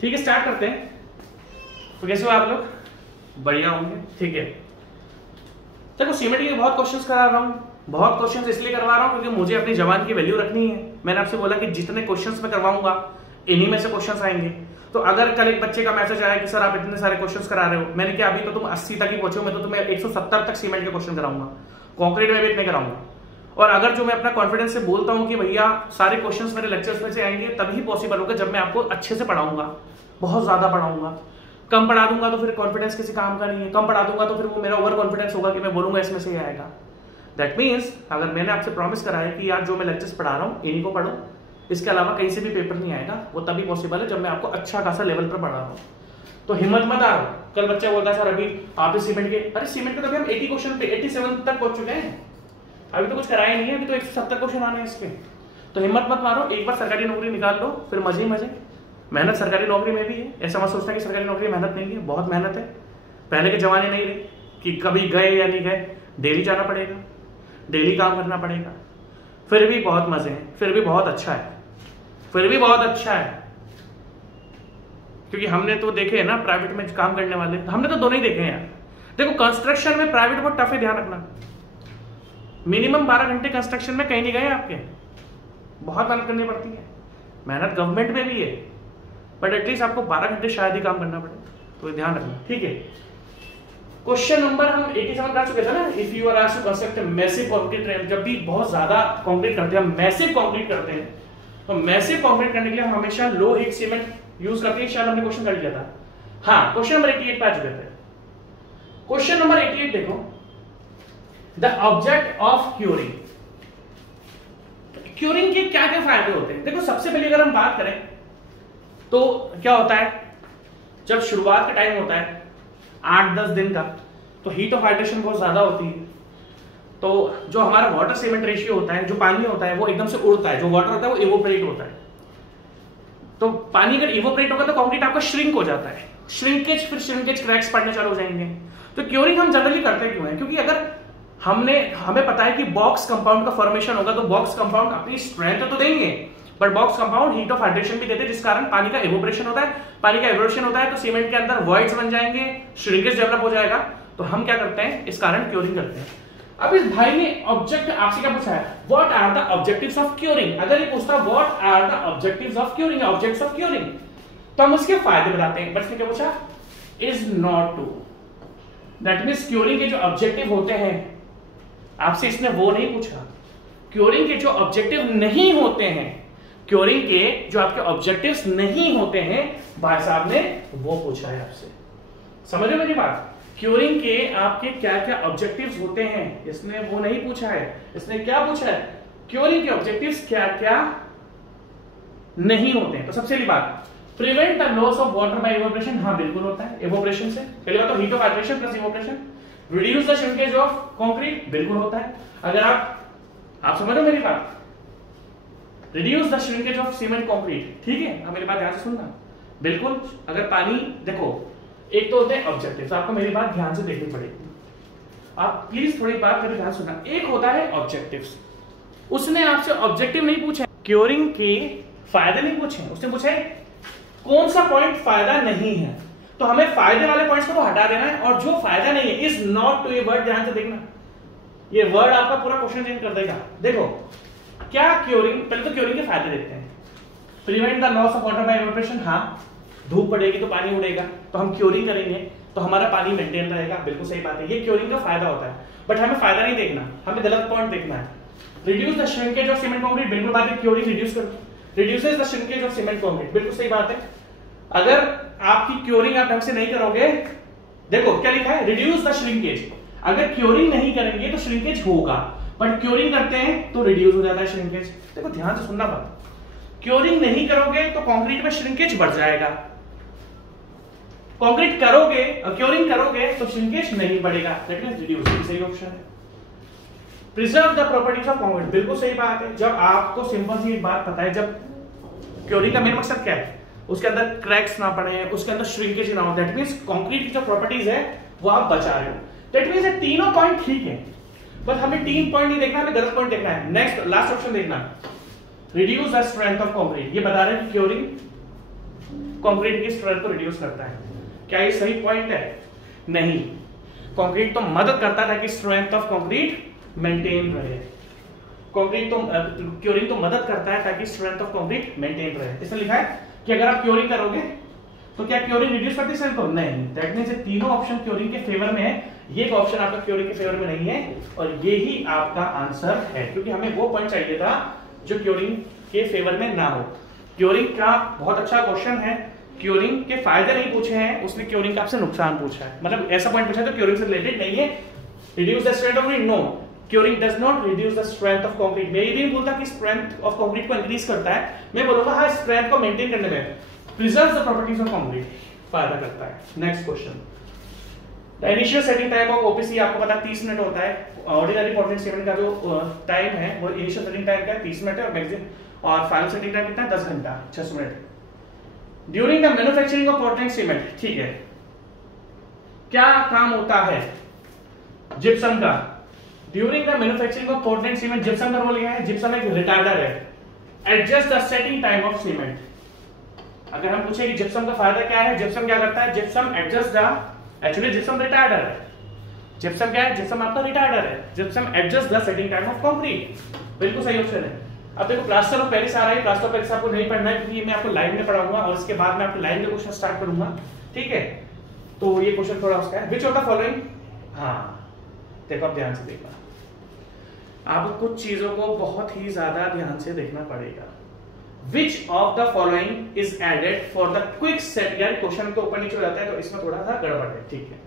ठीक है, स्टार्ट करते हैं। तो कैसे हो आप लोग? बढ़िया होंगे, ठीक है। देखो सीमेंट के बहुत क्वेश्चंस करा रहा हूँ, बहुत क्वेश्चंस इसलिए करवा रहा हूँ क्योंकि मुझे अपनी जबान की वैल्यू रखनी है। मैंने आपसे बोला कि जितने क्वेश्चंस मैं करवाऊंगा इन्हीं में से क्वेश्चंस आएंगे। तो अगर कल एक बच्चे का मैसेज आया कि सर आप इतने सारे क्वेश्चंस करा रहे हो, मैंने कहा अभी तो तुम 80 तक ही पहुंचो, मैं तो तुम्हें 170 तक सीमेंट के क्वेश्चन कराऊंगा, कंक्रीट में भी इतने कराऊंगा। और अगर जो मैं अपना कॉन्फिडेंस से बोलता हूं कि भैया सारे क्वेश्चंस मेरे लेक्चर्स में से आएंगे, तभी पॉसिबल होगा जब मैं आपको अच्छे से पढ़ाऊंगा, बहुत ज्यादा पढ़ाऊंगा। कम पढ़ा दूंगा तो फिर कॉन्फिडेंस किसी काम का नहीं है, कम पढ़ा दूंगा तो फिर वो मेरा ओवर कॉन्फिडेंस होगा कि मैं बोलूंगा इसमें से ये आएगा। दैट मीन्स अगर मैंने आपसे प्रॉमिस करा है कि यार जो मैं लेक्चर्स पढ़ा रहा हूँ इन्हीं को पढ़ो, इसके अलावा कहीं से भी पेपर नहीं आएगा, वो तभी पॉसिबल है जब मैं आपको अच्छा खासा लेवल पर पढ़ा रहा हूँ। तो हिम्मत मत आ। कल बच्चा बोलता है सर अभी आप इस सीमेंट के, अरे सीमेंट के तो अभी हम 80 क्वेश्चन पे 87 तक पहुंच चुके हैं, अभी तो कुछ कराया नहीं है, अभी तो 170 क्वेश्चन आने हैं इसके। तो हिम्मत मत मारो, एक बार सरकारी नौकरी निकाल लो, फिर मजे ही मजे। मेहनत सरकारी नौकरी में भी है, ऐसा मत सोचना कि सरकारी नौकरी मेहनत नहीं है, बहुत मेहनत है। पहले के जमाने नहीं रहे कि कभी गए या नहीं गए, डेली जाना पड़ेगा, डेली काम करना पड़ेगा, फिर भी बहुत मजे हैं, फिर भी बहुत अच्छा है, फिर भी बहुत अच्छा है। क्योंकि हमने तो देखे है ना प्राइवेट में काम करने वाले, हमने तो दोनों ही देखे हैं यार। देखो कंस्ट्रक्शन में प्राइवेट बहुत टफ है, ध्यान रखना। मिनिमम 12 घंटे कंस्ट्रक्शन में कहीं नहीं गए आपके, बहुत मेहनत करनी पड़ती है। मेहनत गवर्नमेंट में भी है, बट एटलीस्ट आपको 12 घंटे शायद ही काम करना पड़े, तो ध्यान रखना, ठीक है। क्वेश्चन नंबर हम 87 कर चुके थे ना। If you are asked to construct massive concrete train, जब भी बहुत ज्यादा कंक्रीट करते हैं, मैसिव कंक्रीट करते हैं, तो मैसिव कंक्रीट करने के लिए हम हमेशा लो हीट सीमेंट यूज करते हैं। शायद हमने क्वेश्चन कर लिया था, हाँ क्वेश्चन नंबर 88 पे आ चुके थे। क्वेश्चन नंबर 88 देखो, the object of curing. Curing के क्या क्या फायदे होते हैं? देखो सबसे पहले अगर हम बात करें तो क्या होता है, जब शुरुआत का टाइम होता है 8-10 दिन का, तो हीट ऑफ हाइड्रेशन बहुत ज्यादा होती है। तो जो हमारा वाटर सीमेंट रेशियो होता है, जो पानी होता है वो एकदम से उड़ता है, जो वाटर होता है वो इवोपरेट होता है। तो पानी अगर इवोपरेट होगा तो कंक्रीट आपका श्रिंक हो जाता है, श्रिंकेज, फिर श्रिंकेज क्रैक्स पड़ने चालू हो जाएंगे। तो क्यूरिंग हम जनरली करते क्यों है? क्योंकि अगर हमें पता है कि बॉक्स कंपाउंड का फॉर्मेशन होगा, तो बॉक्स कंपाउंड अपनी स्ट्रेंथ तो देंगे, but box compound heat of hydration भी देते हैं, जिस कारण पानी का इवोपरेशन होता है। पानी का इवोपरेशन होता है तो सीमेंट के अंदर वॉइड्स बन जाएंगे, श्रिंकेज डेवलप हो जाएगा। तो हम क्या करते हैं, इस कारण क्यूरिंग करते हैं। अब इस भाई ने ऑब्जेक्ट आपसे क्या पूछा है, what are the objectives of curing. अगर ये पूछता what are the objectives of curing, objects of curing, तो हम उसके फायदे बताते हैं। बट इसने क्या पूछा, is not to. That means curing के जो ऑब्जेक्टिव होते हैं, आपसे इसने वो नहीं पूछा। क्यूरिंग के जो ऑब्जेक्टिव नहीं होते हैं, क्यूरिंग के जो आपके ऑब्जेक्टिव्स नहीं होते हैं, भाई साहब ने वो पूछा है आपसे। समझ रहे मेरी बात? क्यूरिंग के आपके क्या क्या ऑब्जेक्टिव्स होते हैं, इसने वो नहीं पूछा है। इसने क्या पूछा है, क्यूरिंग के ऑब्जेक्टिव्स क्या क्या नहीं होते हैं। तो सबसे पहली बात, prevent the loss of water bye evaporation. हाँ बिल्कुल होता है, इवोपरेशन से। पहली बात तो heat of hydration plus evaporation. Reduce the shrinkage of concrete, बिल्कुल होता है। अगर आप समझ रहे हो मेरी बात, reduce the shrinkage of cement concrete, ठीक है। अब मेरी बात ध्यान से सुनना, बिल्कुल। अगर पानी, देखो एक तो होते हैं ऑब्जेक्टिव्स, आपको मेरी बात ध्यान से देखनी पड़ेगी, आप प्लीज थोड़ी बात करें, ध्यान सुनना। एक होता है ऑब्जेक्टिव्स, उसने आपसे ऑब्जेक्टिव नहीं पूछे, क्यूरिंग के फायदे नहीं पूछे, उसने पूछे कौन सा पॉइंट फायदा नहीं है। तो हमें फायदे वाले पॉइंट्स को तो हटा देना है, और जो फायदा नहीं है, इज नॉट टू, ये वर्ड ध्यान से देखना, ये वर्ड आपका पूरा क्वेश्चन चेंज कर देगा। देखो क्या क्यूरिंग, पहले तो क्यूरिंग के फायदे देखते हैं। Prevent the loss of water bye evaporation, हाँ धूप पड़ेगी तो पानी उड़ेगा, तो हम क्यूरिंग करेंगे तो हमारा पानी मेंटेन रहेगा, बिल्कुल सही बात है, ये क्यूरिंग का फायदा होता है। बट हमें फायदा नहीं देखना, हमें गलत पॉइंट देखना है। Reduce the shrinkage of cement concrete, बिल्कुल बात है, क्यूरिंग रिड्यूस कर, reduces the shrinkage of cement concrete, बिल्कुल सही बात है। अगर आपकी क्यूरिंग आप ढंग से नहीं करोगे, देखो क्या लिखा है, रिड्यूस द श्रिंकेज। अगर क्यूरिंग नहीं करेंगे तो श्रिंकेज होगा, बट क्यूरिंग करते हैं तो रिड्यूस हो जाता है श्रिंकेज। देखो ध्यान से सुनना बात, क्यूरिंग नहीं करोगे तो कंक्रीट में श्रिंकेज बढ़ जाएगा, कंक्रीट करोगे और क्यूरिंग करोगे तो श्रिंकेज नहीं बढ़ेगा, दैट मींस रिड्यूस, सही ऑप्शन है। Preserve the properties of concrete, बिल्कुल सही बात है। जब आपको सिंपल सी एक बात पता है, जब क्यूरिंग का मेन मकसद क्या है, उसके अंदर क्रैक्स ना पड़े, उसके अंदर श्रिंकेज ना हो, दैट मींस कंक्रीट की जो प्रॉपर्टीज है वो आप बचा रहे हो। दैट मींस ये तीनों पॉइंट ठीक है, बट हमें 3 पॉइंट नहीं देखना, हमें गलत पॉइंट देखना है। नेक्स्ट लास्ट ऑप्शन देखना, reduce the strength of concrete, ये बता रहे हैं क्यूरिंग कंक्रीट की स्ट्रेंथ को रिड्यूस करता है। क्या ये सही पॉइंट है? नहीं, कंक्रीट तो मदद करता है ताकि स्ट्रेंथ ऑफ कंक्रीट मेंटेन रहे। कंक्रीट तो क्योरिंग तो मदद करता है ताकि स्ट्रेंथ ऑफ कंक्रीट मेंटेन रहे। इसमें लिखा है कि अगर आप क्योरिंग करोगे तो क्या क्योरिंग रिड्यूस करती है स्ट्रेंथ को? नहीं। दैट मींस ये तीनों ऑप्शन क्योरिंग के फेवर में है, ये एक ऑप्शन आपका क्योरिंग के फेवर में नहीं है, और ये ही आपका आंसर है, क्योंकि हमें वो पॉइंट चाहिए था जो क्योरिंग के फेवर में ना हो। क्योरिंग का बहुत अच्छा क्वेश्चन है, क्योरिंग के फायदे नहीं पूछे हैं, उसने क्योरिंग का आपसे नुकसान पूछा है, मतलब ऐसा पॉइंट पूछा है तो क्योरिंग से रिलेटेड नहीं है। Reduce the strength of concrete, no, curing does not reduce the strength of concrete. मैं ये नहीं बोलता कि स्ट्रेंथ ऑफ कंक्रीट को इंक्रीज करता है, मैं बोलूंगा हाँ स्ट्रेंथ को मेंटेन करने में preserves the properties of concrete फायदा करता है। Next question, the initial setting time of OPC आपको पता है 30 मिनट होता है। ऑर्डिनरी पोर्टलैंड सीमेंट का जो टाइम है वो इनिशियल सेटिंग टाइम का 30 मिनट है, और मैक्सिमम और फाइनल सेटिंग टाइम कितना है? 10 घंटा 600 minute. During the manufacturing of Portland cement, ठीक है, क्या काम होता है जिप्सम का? During the manufacturing of Portland cement, gypsum का रोल यह है, जिप्सम एक रिटार्डर है, adjust the setting time of cement. अगर हम पूछे कि जिप्सम का फायदा क्या है, जिप्सम क्या करता है? Gypsum adjust the, actually gypsum retarder है। जिप्सम क्या है? जिप्सम आपका रिटार्डर है। Gypsum adjust the setting time of concrete, बिल्कुल सही ऑप्शन है। अब देखो प्लास्टर ऑफ पेरिस आ रहा है, प्लास्टर ऑफ पेरिस आपको नहीं पढ़ना है क्योंकि मैं आपको लाइन में पढ़ाऊंगा और इसके बाद मैं आपको लाइन में क्वेश्चन स्टार्ट करूंगा, ठीक है? तो ये क्वेश्चन थोड़ा उसका है, विच ऑफ द फॉलोइंग, हाँ देखो आप ध्यान से देखना, आप कुछ चीजों को बहुत ही ज्यादा ध्यान से देखना पड़ेगा। Which of the following is added for the quick set, यार क्वेश्चन के ऊपर नीचे हो जाता है तो इसमें थोड़ा सा गड़बड़ है, ठीक है?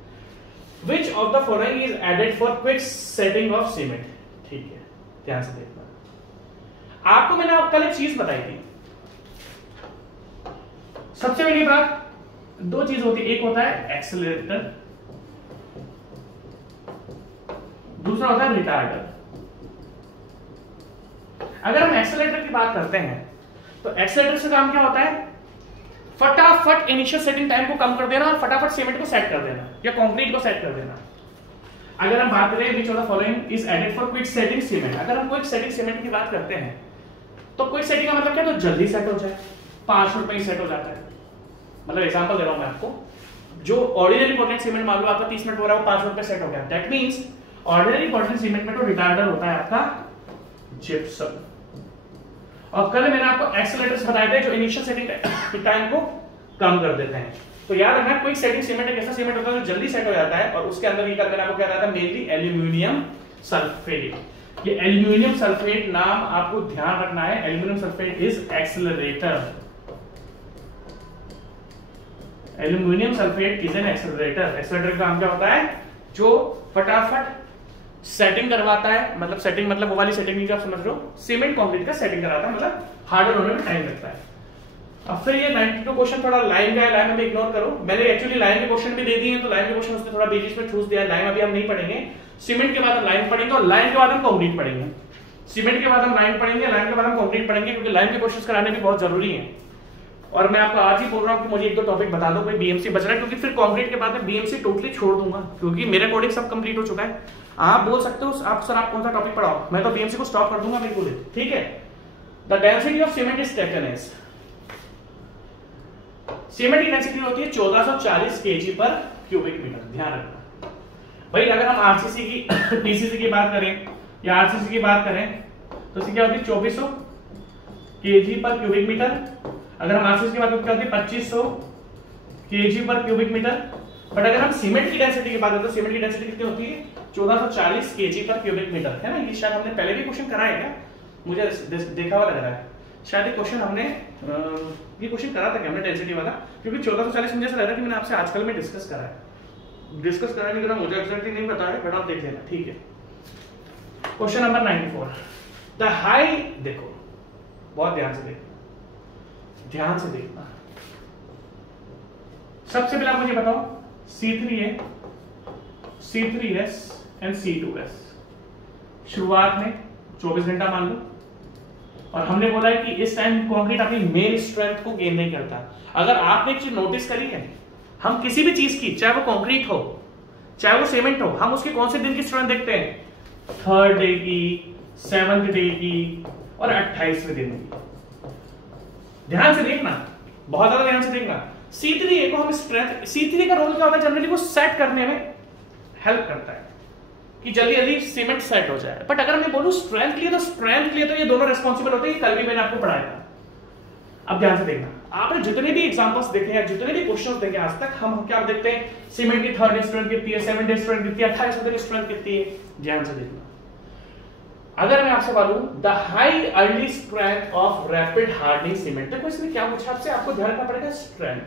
Which of the following is added for quick setting of cement, ठीक है, ध्यान से देखना। आपको मैंने कल एक चीज बताई थी, सबसे पहली बात, दो चीज होती है, एक होता है एक्सेलरेटर, दूसरा होता है रिटार्डर। अगर हम एक्सेलरेटर की बात करते हैं तो एक्सेलरेटर से काम क्या होता है? फटाफट इनिशियल सेटिंग टाइम को कम कर देना और फटाफट सीमेंट को सेट कर देना या कंक्रीट को सेट कर देना। अगर हम बात करें which of the following is added for quick setting cement, अगर हम क्विक सेटिंग सीमेंट की बात करते हैं तो क्विक सेटिंग का मतलब क्या? तो जल्दी सेट हो जाए, 5 मिनट में ही सेट हो जाता है। मतलब एग्जांपल दे रहा हूं मैं आपको, जो ऑर्डिनरी पोर्टलैंड सीमेंट मान लो आपका 30 मिनट हो रहा है, वो 5 मिनट में सेट हो गया। That means ordinary Portland cement में तो रिटार्डर होता है आपका जिप्सम, और कल मैंने आपको एक्सेलरेटर्स बताए थे जो इनिशियल सेटिंग टाइम को कम कर देते हैं। तो याद रखना क्विक सेटिंग सीमेंट एक ऐसा सीमेंट होता है जो जल्दी सेट हो जाता है, और उसके अंदर ये कल मैंने आपको क्या बताया था, मेनली एल्यूमिनियम सल्फेट। ये एल्यूमिनियम सल्फेट नाम आपको ध्यान रखना है, aluminium sulphate is accelerator. Aluminium sulphate is an accelerator. Accelerator का काम क्या होता है? जो फटाफट सेटिंग करवाता है, मतलब सेटिंग मतलब वो वाली सेटिंग जो आप समझ रहे हो, सीमेंट कंक्रीट का सेटिंग कराता है, मतलब हार्डर होने में टाइम लगता है। अब फिर ये 92 क्वेश्चन थोड़ा लाइन का है, लाइन में इग्नोर करो, मैंने एक्चुअली लाइन के क्वेश्चन भी दे दिए हैं, तो लाइन के क्वेश्चन उसने थोड़ा बीच में ठूस दिया। लाइन अभी हम नहीं पढ़ेंगे, सीमेंट के बाद हम लाइन पढ़ेंगे और लाइन के बाद हम कंक्रीट पढ़ेंगे। सीमेंट के बाद हम लाइन पढ़ेंगे, लाइन के बाद हम कंक्रीट पढ़ेंगे, क्योंकि लाइन के क्वेश्चन कराने भी बहुत जरूरी है। और मैं आपको आज ही बोल रहा हूँ कि मुझे एक दो टॉपिक बता दो, कोई बीएमसी बच रहा है, क्योंकि फिर कंक्रीट के बाद मैं बीएमसी टोटली छोड़ दूंगा, क्योंकि मेरे अकॉर्डिंग सब कंप्लीट हो चुका है। आप बोल सकते हो आप सर आप कौन सा टॉपिक पढ़ाओ, मैं तो बीएमसी को स्टॉप कर दूंगा बिल्कुल, ठीक है? The density of cement is taken as, cement की डेंसिटी होती है 1440 केजी पर क्यूबिक मीटर, ध्यान रखना भाई। अगर हम आरसीसी की टीसीसी की बात करें या आरसीसी की बात करें तो इसकी क्या होती है? 2400 केजी पर क्यूबिक मीटर। अगर हम आरसीसी की बात करें क्या होती है? 2500 केजी पर क्यूबिक मीटर। बट अगर हम सीमेंट की डेंसिटी की बात करें तो सीमेंट की डेंसिटी कितनी होती है? 1440 केजी पर क्यूबिक मीटर, है ना? ये शायद हमने पहले भी क्वेश्चन कराया है, मुझे देखा हुआ लग रहा है, शायद ये क्वेश्चन हमने ये क्वेश्चन करा था क्या हमने डेंसिटी वाला, क्योंकि 1440 मुझे ऐसा लग रहा है कि मैंने आपसे आजकल में डिस्कस करा है। डिस्कस कराने के लिए मुझे एग्जैक्टली नहीं पता है, बट आप देख लेना, ठीक है? क्वेश्चन नंबर 94, द हाई, देखो बहुत ध्यान से देखना, ध्यान से देखना। सबसे पहले आप मुझे बताओ C3A, C3S एंड C2S शुरुआत में 24 घंटा मान लो, और हमने बोला है कि इस टाइम कंक्रीट अपनी मेन स्ट्रेंथ को गेन नहीं करता। अगर आपने एक चीज नोटिस करी है, हम किसी भी चीज की, चाहे वो कंक्रीट हो चाहे वो सीमेंट हो, हम उसके कौन से दिन की स्ट्रेंथ देखते हैं? 3rd डे की, 7th डे की और 28वें दिन की। ध्यान से देखना, बहुत ज्यादा ध्यान से देखना। C3A को हम स्ट्रेंथ, C3A का रोल क्या होता है जनरली, वो सेट करने में हेल्प करता है कि जल्दी जल्दी सीमेंट सेट हो जाए। बट अगर मैं बोलूं स्ट्रेंथ के लिए, तो स्ट्रेंथ के लिए तो ये दोनों रिस्पॉन्सिबल होते हैं, कल भी मैंने आपको पढ़ाया था। अब ध्यान से देखना, आपने जितने भी एग्जांपल्स देखे हैं, जितने भी क्वेश्चंस देखे आज तक, हम क्या देखते हैं, सीमेंट की 3rd डे स्ट्रेंथ कितनी है, 7th डे स्ट्रेंथ कितनी है, 28वें डे स्ट्रेंथ कितनी है। ध्यान से देखना, अगर मैं आपसे बोलूं the high early strength of rapid hardening cement, देखो इसमें क्या पूछा आपसे, आपको ध्यान रखना पड़ेगा स्ट्रेंथ।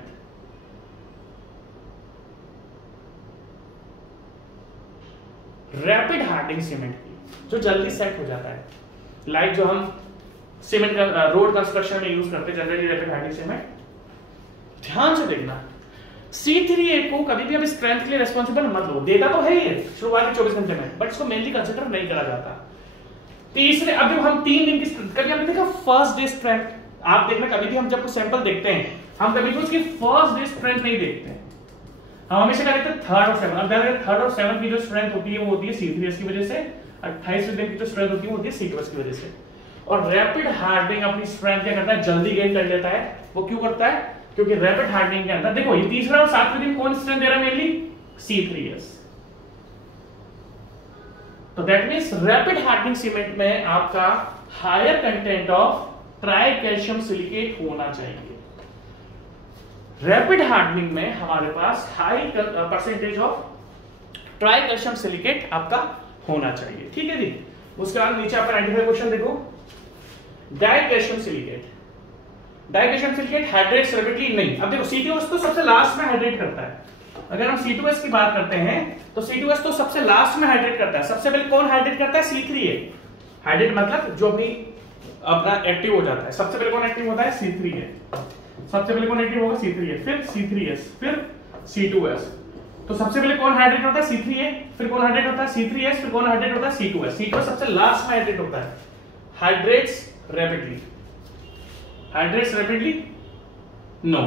रैपिड हार्डनिंग सीमेंट की जो जल्दी सेट हो जाता है, लाइक जो हम सीमेंट का रोड कंस्ट्रक्शन में यूज करते हैं जनरली रैपिड हार्डनिंग सीमेंट। ध्यान से देखना, C3A को कभी भी हम स्ट्रेंथ के लिए रिस्पॉन्सिबल मत लो, देता तो है ही शुरुआत के 24 घंटे में, बट इसको मेनली कंसीडर नहीं करा जाता। तीसरे, अब जब हम 3 दिन की, कभी हमने देखा फर्स्ट डे स्ट्रेंथ, आप देखना कभी भी हम जब कोई सैंपल देखते हैं, हम कभी भी उसकी फर्स्ट डे स्ट्रेंथ नहीं देखते हैं, हम हमेशा क्या देखते हैं 3rd और 7th। अब ध्यान रखें 3rd और 7th की जो स्ट्रेंथ होती है वो होती है C3S की वजह से, 28वें दिन की जो स्ट्रेंथ होती है वो होती है C2S की वजह से। और रैपिड हार्डनिंग अपनी स्ट्रेंथ क्या करता है, जल्दी गेन कर लेता है। वो क्यों करता है, क्योंकि रैपिड हार्डनिंग के अंदर देखो ये तीसरा और 7वें दिन कौन स्ट्रेंथ दे रहा है, मेनली C3S। तो that means rapid hardening cement में आपका higher content of tri calcium silicate होना चाहिए। रैपिड हार्डनिंग में हमारे पास high percentage of tri calcium silicate आपका होना चाहिए, ठीक है जी। उसके बाद नीचे आपका 95 क्वेश्चन देखो, die calcium silicate, die calcium silicate hydrates rapidly नहीं। अब देखो C2S तो सबसे लास्ट में हाइड्रेट करता है, अगर हम C2S की बात करते हैं तो C2S तो सबसे लास्ट में हाइड्रेट करता है, सबसे पहले कौन हाइड्रेट करता है, C3A। हाइड्रेट मतलब जो भी अपना एक्टिव हो जाता है, सबसे पहले कौन एक्टिव होता है, C3A। सबसे पहले कौन एक्टिव होगा, C3A, फिर C3S, फिर C2S। तो सबसे पहले कौन हाइड्रेट होता है, C3A, फिर कौन हाइड्रेट होता है, C3S, फिर कौन हाइड्रेट होता है, C2S। C2S सबसे लास्ट में हाइड्रेट होता है। Hydrates rapidly, hydrates rapidly no,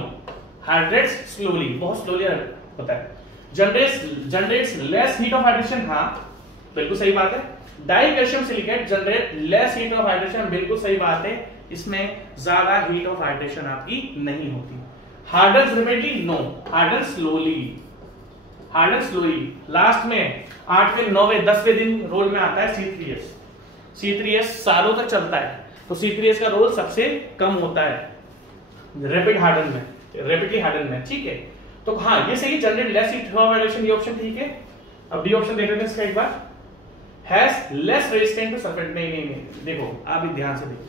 hydrates slowly, बहुत स्लोली होता है। Generates less heat of hydration, हाँ बिल्कुल सही बात है। Di calcium silicate generate less heat of hydration, बिल्कुल सही बात है, इसमें ज्यादा हीट ऑफ हाइड्रेशन आपकी नहीं होती। Hardens rapidly no, hardens slowly, hardens slowly. Last में 8वें 9वें 10वें दिन रोल में आता है C3S। C3S सालों तक चलता है, तो C3S का रोल सबसे कम होता है रैपिड हार्डन में, रैपिडली हार्डन में, ठीक है। तो हाँ ये सही, generate less heat of hydration, ये ऑप्शन ठीक है। अब डी ऑप्शन देख लेते हैं इसका एक बार, has less resistant to sulphate. नहीं नहीं नहीं, देखो आप भी ध्यान से देखो,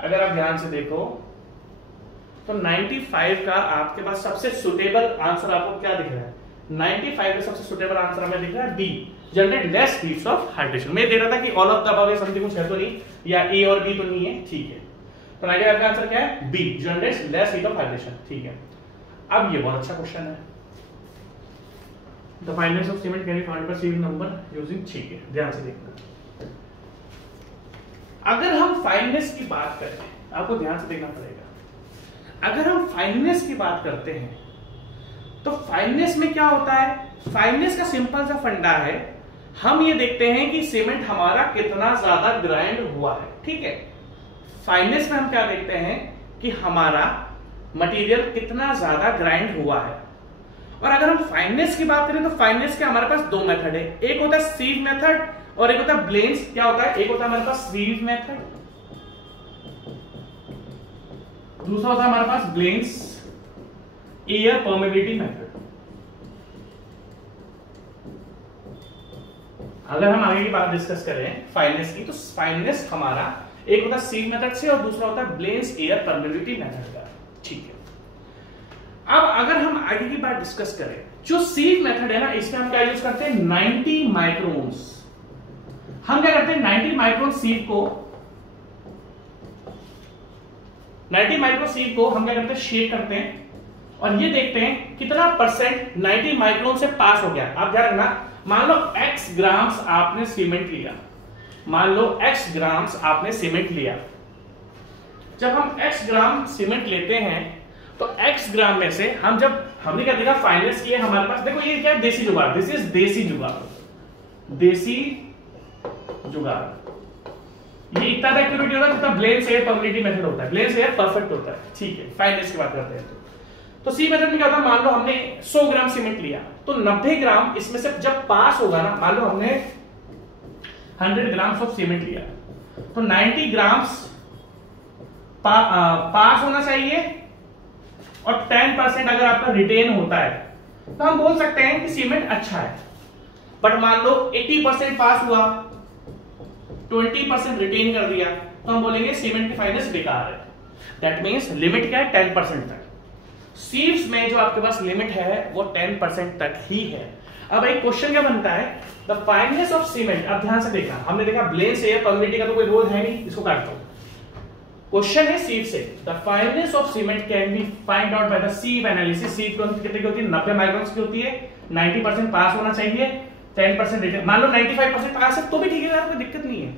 अगर आप ध्यान से देखो तो 95 का आपके पास सबसे सुटेबल आंसर आपको क्या दिख रहा है, 95 का सबसे सुटेबल आंसर हमें दिख रहा है B, generate less heats of hydration. मैं दे रहा था कि all of the above something कुछ है तो नहीं, या ए और बी तो नहीं है, ठीक है। तो 95 का आंसर क्या है, B, generate less heat of hydration, ठीक है। अब ये बहुत अच्छा क्वेश्चन है, the fineness of cement can be found by serial number using, ठीक है, ध्यान से देखना। अगर हम फाइननेस की बात करें, आपको ध्यान से देखना पड़ेगा, अगर हम फाइननेस की बात करते हैं तो फाइननेस में क्या होता है, फाइननेस का सिंपल सा फंडा है, हम ये देखते हैं कि सीमेंट हमारा कितना ज्यादा ग्राइंड हुआ है, ठीक है। फाइननेस में हम क्या देखते हैं कि हमारा मटेरियल कितना ज्यादा ग्राइंड हुआ है। और अगर हम फाइननेस की बात करें तो फाइननेस के हमारे पास दो मेथड है, एक होता है सीव मेथड और एक होता है ब्लेंस। क्या होता है, एक होता है हमारे पास सीव मेथड, दूसरा होता है हमारे पास ब्लेंस एयर परमेबिलिटी मेथड। अगर हम आगे की बात डिस्कस करें फाइननेस की, तो फाइननेस हमारा एक होता है सीव मेथड से और दूसरा होता है ब्लेंस एयर परमेबिलिटी मेथड का, ठीक है। अब अगर हम आगे की बात डिस्कस करें, जो सीव मेथड है ना, इसमें हम क्या यूज करते हैं, 90 माइक्रोन्स। हम क्या करते हैं, 90 माइक्रोन सीव को, 90 माइक्रोन सीव को हम क्या करते हैं, शेक करते हैं और ये देखते हैं कितना परसेंट 90 माइक्रोन से पास हो गया। आप ध्यान रखना, मान लो x ग्राम्स आपने सीमेंट लिया, मान लो x ग्राम्स आपने सीमेंट लिया। जब हम x ग्राम सीमेंट लेते हैं तो x ग्राम में से हम, जब हमने क्या देखा फाइननेस किया हमारे पास, देखो ये क्या है, देसी जुगाड़, दिस इज देसी जुगाड़, देसी जुगाड़। ये इतना एक्यूरेट होता है जितना ब्लेंस एयर परमिटिविटी मेथड होता है। ब्लेंस एयर परफेक्ट होता है, ठीक है। फाइननेस की बात करते हैं तो सी मेथड में क्या होता है, मान लो हमने 100 ग्राम सीमेंट लिया तो 90 ग्राम इसमें से जब पास होगा ना, मान लो हमने 100 ग्राम्स ऑफ सीमेंट लिया तो 90 ग्राम्स पास होना चाहिए और 10% अगर आपका रिटेन होता है तो हम बोल सकते हैं कि सीमेंट अच्छा है। बट मान लो 80% पास हुआ, 20% रिटेन कर दिया तो हम बोलेंगे सीमेंट की फाइनेंस बेकार है। दैट मींस लिमिट क्या है, 10% तक। सीव्स में जो आपके पास लिमिट है वो 10% तक ही है। अब एक क्वेश्चन क्या बनता है, द फाइनेंस ऑफ सीमेंट। अब ध्यान से देखा, हमने देखा ब्लेंस एयर परमिटिविटी का तो कोई रोल है नहीं, इसको काटता हूं। क्वेश्चन है सीव से, the fineness of cement can be find out by the sieve analysis. Sieve कितने की होती है, 90 माइक्रोन्स की होती है। 90% पास होना चाहिए, 10% रिटेन। मान लो 95% पास है तो भी ठीक है यार, कोई दिक्कत नहीं है,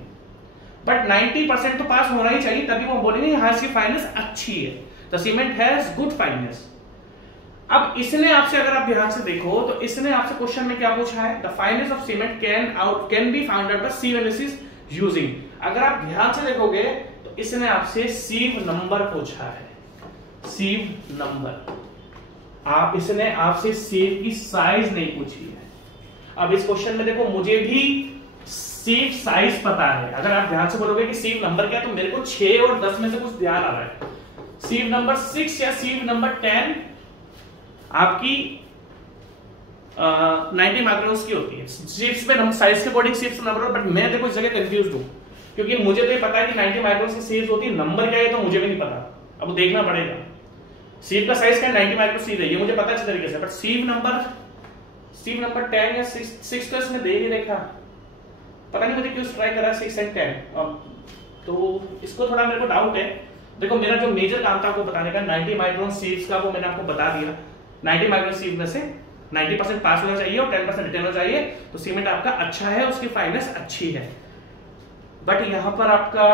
बट 90% तो पास होना ही चाहिए, तभी वो बोलेंगे हाँ इसकी फाइनेंस अच्छी है, the cement has good finance. अब इसने आपसे, अगर आप ध्यान से देखो तो इसने आपसे क्वेश्चन में क्या पूछा है, the fineness of cement can be found out by sieve analysis using. अगर आप ध्यान से देखोगे तो इसने आपसे सीव नंबर पूछा है, सीव नंबर। इसने आपसे सीव की साइज नहीं पूछी है। अब इस क्वेश्चन में देखो, मुझे भी सीव साइज पता है। अगर आप ध्यान से बोलोगे कि सीव नंबर क्या, तो मेरे को 6 और 10 में से कुछ ध्यान आ रहा है। सीव नंबर 6 या सीव नंबर 10 आपकी 90 माइक्रोन्स की होती है। सीव्स में साइज के अकॉर्डिंग सीव्स नंबर, बट मैं देखो इस जगह कंफ्यूज हूं क्योंकि मुझे तो ये पता है कि 90 माइक्रोन्स की सीव्स होती है, नंबर क्या है तो मुझे भी नहीं पता, अब देखना पड़ेगा। सीव का साइज क्या है, 90 माइक्रो सीव है, ये मुझे पता है अच्छी तरीके से, बट सीव नंबर 10 या 6 तो इसमें दे ही रखा, पता नहीं मुझे क्यों ट्राई करा 6 एंड 10। तो इसको थोड़ा मेरे को डाउट है। देखो मेरा जो मेजर काम था आपको बताने का, 90 माइक्रोन सीव्स का, वो मैंने आपको बता दिया। 90 माइक्रोन सीव में से 90% पास होना चाहिए और 10% रिटर्न होना चाहिए, तो सीमेंट आपका अच्छा है, उसकी फाइनेंस अच्छी है। बट यहां पर आपका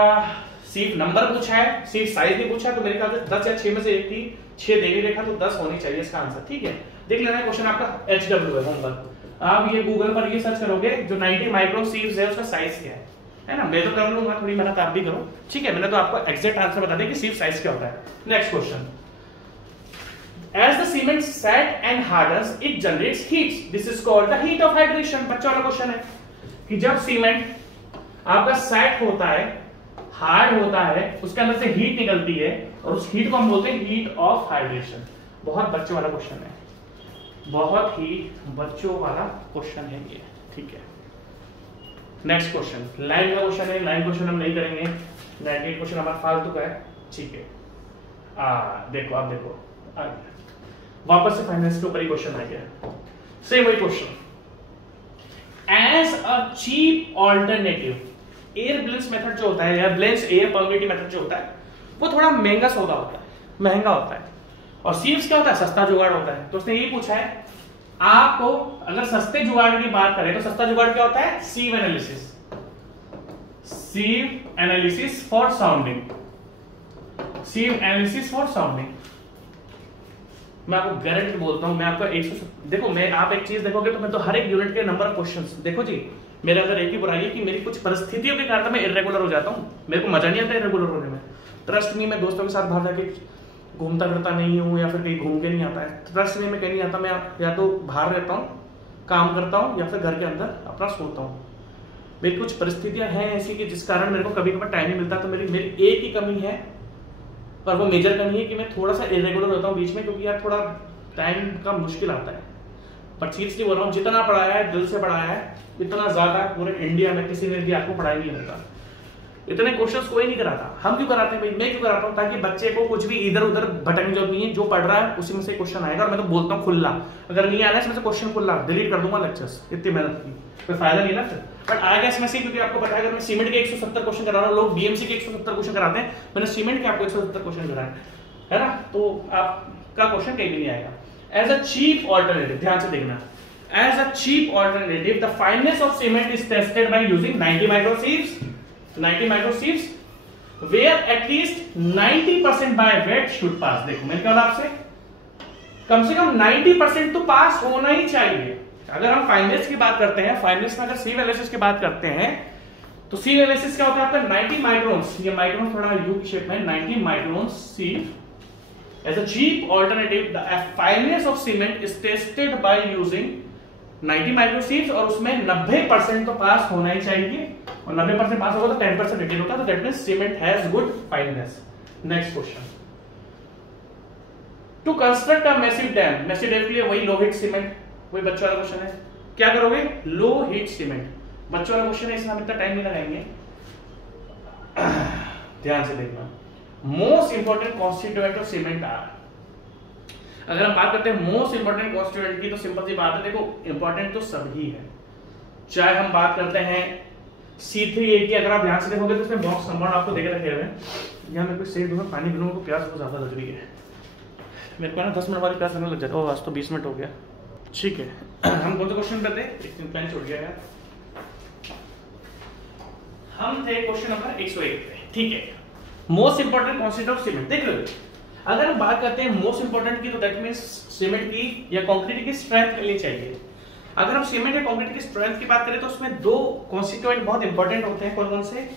सीव नंबर पूछा है, सीव साइज भी पूछा है, तो मेरे ख्याल से 10 या 6 में से एक थी, 6 दे ही देखा तो 10 होनी चाहिए इसका आंसर, ठीक है। देख लेना क्वेश्चन आपका HW है, होमवर्क। आप ये गूगल पर ये सर्च करोगे, जो 90 माइक्रो सीव्स है उसका साइज क्या है ना। मैं तो कर लूंगा, थोड़ी मेहनत आप भी करो, ठीक है। मैंने तो आपको एग्जैक्ट आंसर बता दिया कि सीव साइज क्या होता है। Next question, as the cement set and hardens it generates heat, this is called the heat of hydration। बच्चा वाला क्वेश्चन है कि जब सीमेंट आपका सेट होता है, हार्ड होता है, उसके अंदर से हीट निकलती है और उस हीट को हम बोलते हैं हीट ऑफ हाइड्रेशन। बहुत बच्चों वाला क्वेश्चन है, बहुत ही बच्चों वाला क्वेश्चन है ये, ठीक है। नेक्स्ट क्वेश्चन लाइन का क्वेश्चन है, लाइन क्वेश्चन हम नहीं करेंगे, 98 क्वेश्चन हमारा फालतू का है, ठीक है। देखो आप देखो वापस से फाइनेंस के ऊपर ही क्वेश्चन आ गया, सेम वही question. As a cheap alternative, air Blaine's method जो होता है या ब्लेंस एयर परमिटिविटी मेथड जो होता है वो थोड़ा महंगा सौदा होता है, महंगा होता है, और सीव्स क्या होता है, सस्ता जुगाड़ होता है। तो उसने यही पूछा है आपको, अगर सस्ते जुगाड़ की बात करें तो सस्ता जुगाड़ क्या होता है, sieve analysis, sieve analysis for sounding, sieve analysis for sounding. मैं आपको गारंटी बोलता हूं, मैं आपको 100 देखो, मैं आप एक चीज देखोगे तो मैं तो हर एक यूनिट के नंबर ऑफ क्वेश्चंस देखो जी, मेरे अंदर एक ही बुराई है कि मेरी कुछ परिस्थितियों के कारण मैं इरेगुलर हो जाता हूं, मेरे को मजा नहीं आता इरेगुलर होने में। ट्रस्ट मी, मैं दोस्तों के साथ बाहर जाके घूमता फिरता नहीं हूँ या फिर कहीं घूम के नहीं आता है, ट्रस्ट मी मैं कहीं नहीं आता, मैं या तो बाहर रहता हूँ, काम करता हूँ, या फिर घर के अंदर अपना सोता हूँ। मेरी कुछ परिस्थितियां हैं ऐसी कि जिस कारण मेरे को कभी कभी टाइम नहीं मिलता। तो मेरी एक ही कमी है, पर वो मेजर कमी है कि मैं थोड़ा सा इरेगुलर होता हूँ बीच में, क्योंकि यार थोड़ा टाइम का मुश्किल आता है। बट सीरियसली बोल रहा हूँ, जितना पढ़ाया है, दिल से पढ़ाया है, इतना ज्यादा पूरे इंडिया में किसी ने भी आपको पढ़ाई नहीं होता। इतने क्वेश्चंस कोई नहीं कराता, हम क्यों कराते हैं भाई, मैं क्यों कराता हूँ, ताकि बच्चे को कुछ भी इधर उधर भटकने की जरूरत नहीं है, जो पढ़ रहा है उसी में से क्वेश्चन आएगा। और मैं तो बोलता हूँ खुला, अगर नहीं आया इसमें से क्वेश्चन खुला डिलीट कर दूंगा लेक्चर्स, इतनी मेहनत की कोई फायदा नहीं ना फिर। बट आ गया इसमें से, क्योंकि आपको पता है अगर मैं सीमेंट के 170 क्वेश्चन करा रहा हूँ, लोग बीएमसी के 170 क्वेश्चन कराते हैं, मैंने सीमेंट के आपको 170 क्वेश्चन कराए है ना, तो आपका क्वेश्चन कहीं भी नहीं आएगा। एज अ चीप ऑल्टरनेटिव, ध्यान से देखना, as a cheap alternative the fineness of cement is tested by using 90 microsieves, 90 microsieves where at least 90% by weight should pass। देखो मैंने क्या बोला आपसे, कम से कम 90% तो पास होना ही चाहिए। अगर हम फाइनेंस की बात करते हैं, फाइनेंस में अगर सीव एनालिसिस की बात करते हैं, तो सील एनालिसिस क्या होता है आपका 90 माइक्रोन्स, ये माइक्रोन थोड़ा यू की शेप में, 90 microns sieve as a cheap alternative. The fineness of cement is tested by using 90 microsieves, और उसमें 90% तो पास होना ही चाहिए, और 90% पास होगा तो 10% रिटेन होता है, तो that means cement has good fineness. Next question, to construct a massive dam, massive dam के लिए वही लो हीट सीमेंट, वही बच्चों वाला क्वेश्चन है, क्या करोगे, लो हीट सीमेंट, बच्चों वाला क्वेश्चन है, इसमें हम इतना टाइम नहीं लगाएंगे, ध्यान से देखना। Most important constituent of cement are, अगर हम बात करते हैं मोस्ट इंपोर्टेंट कॉन्स्टिट्यूएंट की, तो सिंपल सी बात है, देखो इंपॉर्टेंट तो सभी है, चाहे हम बात करते हैं C3A की, अगर आप ध्यान से देखोगे तो इसमें बॉक्स नंबर आपको देके रखे हुए हैं, यहाँ मेरे को सेक दूंगा, पानी पीने को प्यास बहुत ज्यादा लग रही है, मेरे को ना 10 मिनट बाद प्यास लगने लग जाता है, आज तो 20 मिनट हो गया। ठीक है, हम कौन सा क्वेश्चन करते हैं, एक दिन प्लान छूट गया यार, हम थे क्वेश्चन नंबर 101 पे, ठीक है। Most important constituent of cement, देख लो, अगर हम बात करते हैं मोस्ट इंपोर्टेंट की, तो दैट मींस सीमेंट की या कंक्रीट की स्ट्रेंथ लेनी चाहिए। अगर हम सीमेंट या कंक्रीट की स्ट्रेंथ की बात करें तो उसमें दो कॉन्स्टिट्यूएंट बहुत इंपॉर्टेंट होते हैं, कौन कौन से,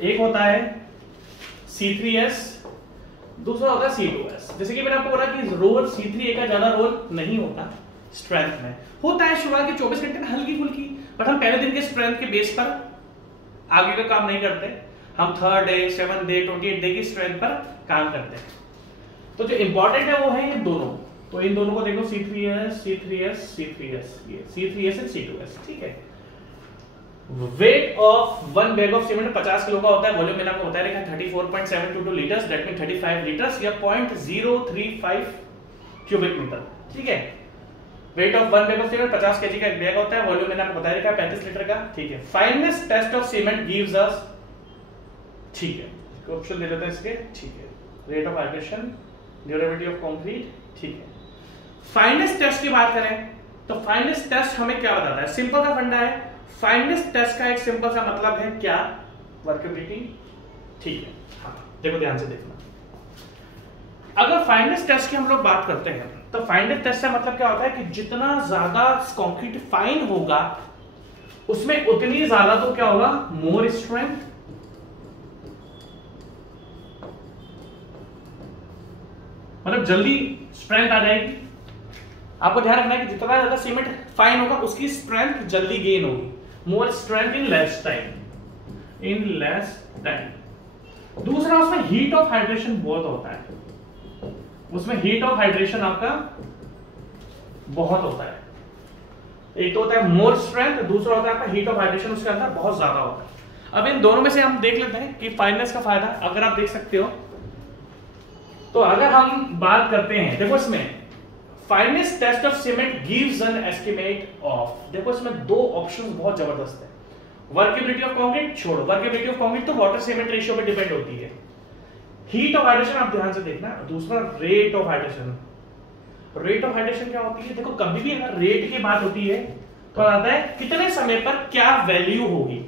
एक होता है C3S, दूसरा होता है C2S। जैसे कि मैंने आपको बोला कि रोल C3A का ज्यादा रोल नहीं होता स्ट्रेंथ में, होता है शुरुआत के 24 घंटे में हल्की फुल्की, बट हम पहले दिन के स्ट्रेंथ के बेस पर आगे का काम नहीं करते, हम 3rd day, 7th day, 28th day की स्ट्रेंथ पर काम करते हैं। तो जो इंपॉर्टेंट है वो है ये दोनों, तो इन दोनों को देखो C3S, C3S, C3S, ये C3S एंड C2S, ठीक है। Weight of one bag of cement 50 kilo का होता है, वॉल्यूम मैंने आपको बताया रखा 34.722 लीटर्स, दैट मीन 35 लीटर्स या 0.035 क्यूबिक मीटर, ठीक है। Weight of one bag of cement 50 KG का एक बैग होता है, वॉल्यूम मैंने आपको बताया रखा 35 लीटर का, ठीक है। Fineness test of cement gives us, ठीक है, ऑप्शन दे देते हैं इसके, ठीक है, rate of hydration, durability of concrete, ठीक है। फाइनेस्ट टेस्ट की बात करें तो फाइनेस्ट टेस्ट हमें क्या बताता है, सिंपल सा फंडा है, फाइनेस्ट टेस्ट का एक सिंपल सा मतलब है क्या, वर्केबिलिटी, ठीक है। हाँ, देखो ध्यान से देखना, अगर फाइनेस्ट टेस्ट की हम लोग बात करते हैं तो फाइनेस्ट टेस्ट का मतलब क्या होता है कि जितना ज्यादा कंक्रीट फाइन होगा उसमें उतनी ज्यादा तो क्या होगा, मोर स्ट्रेंथ, मतलब जल्दी स्ट्रेंथ आ जाएगी। आपको ध्यान रखना है कि जितना ज्यादा सीमेंट फाइन होगा उसकी स्ट्रेंथ जल्दी गेन होगी, मोर strength in less time, in less time. दूसरा उसमें हीट ऑफ हाइड्रेशन बहुत होता है, उसमें हीट ऑफ हाइड्रेशन आपका बहुत होता है, एक तो होता है मोर स्ट्रेंथ, दूसरा होता है आपका हीट ऑफ हाइड्रेशन, उसके अंदर बहुत ज्यादा होता है। अब इन दोनों में से हम देख लेते हैं कि फाइननेस का फायदा, अगर आप देख सकते हो तो अगर हम बात करते हैं, देखो इसमें fineness test of cement gives an estimate of, देखो इसमें दो ऑप्शंस बहुत जबरदस्त है, वर्केबिलिटी ऑफ कंक्रीट छोड़ो, वर्केबिलिटी ऑफ कंक्रीट तो वाटर सीमेंट रेशियो पे डिपेंड होती है, हीट ऑफ हाइड्रेशन आप ध्यान से देखना, दूसरा rate of hydration. Rate of hydration क्या होती है, देखो कभी भी अगर रेट की बात होती है तो आता है कितने समय पर क्या वैल्यू होगी,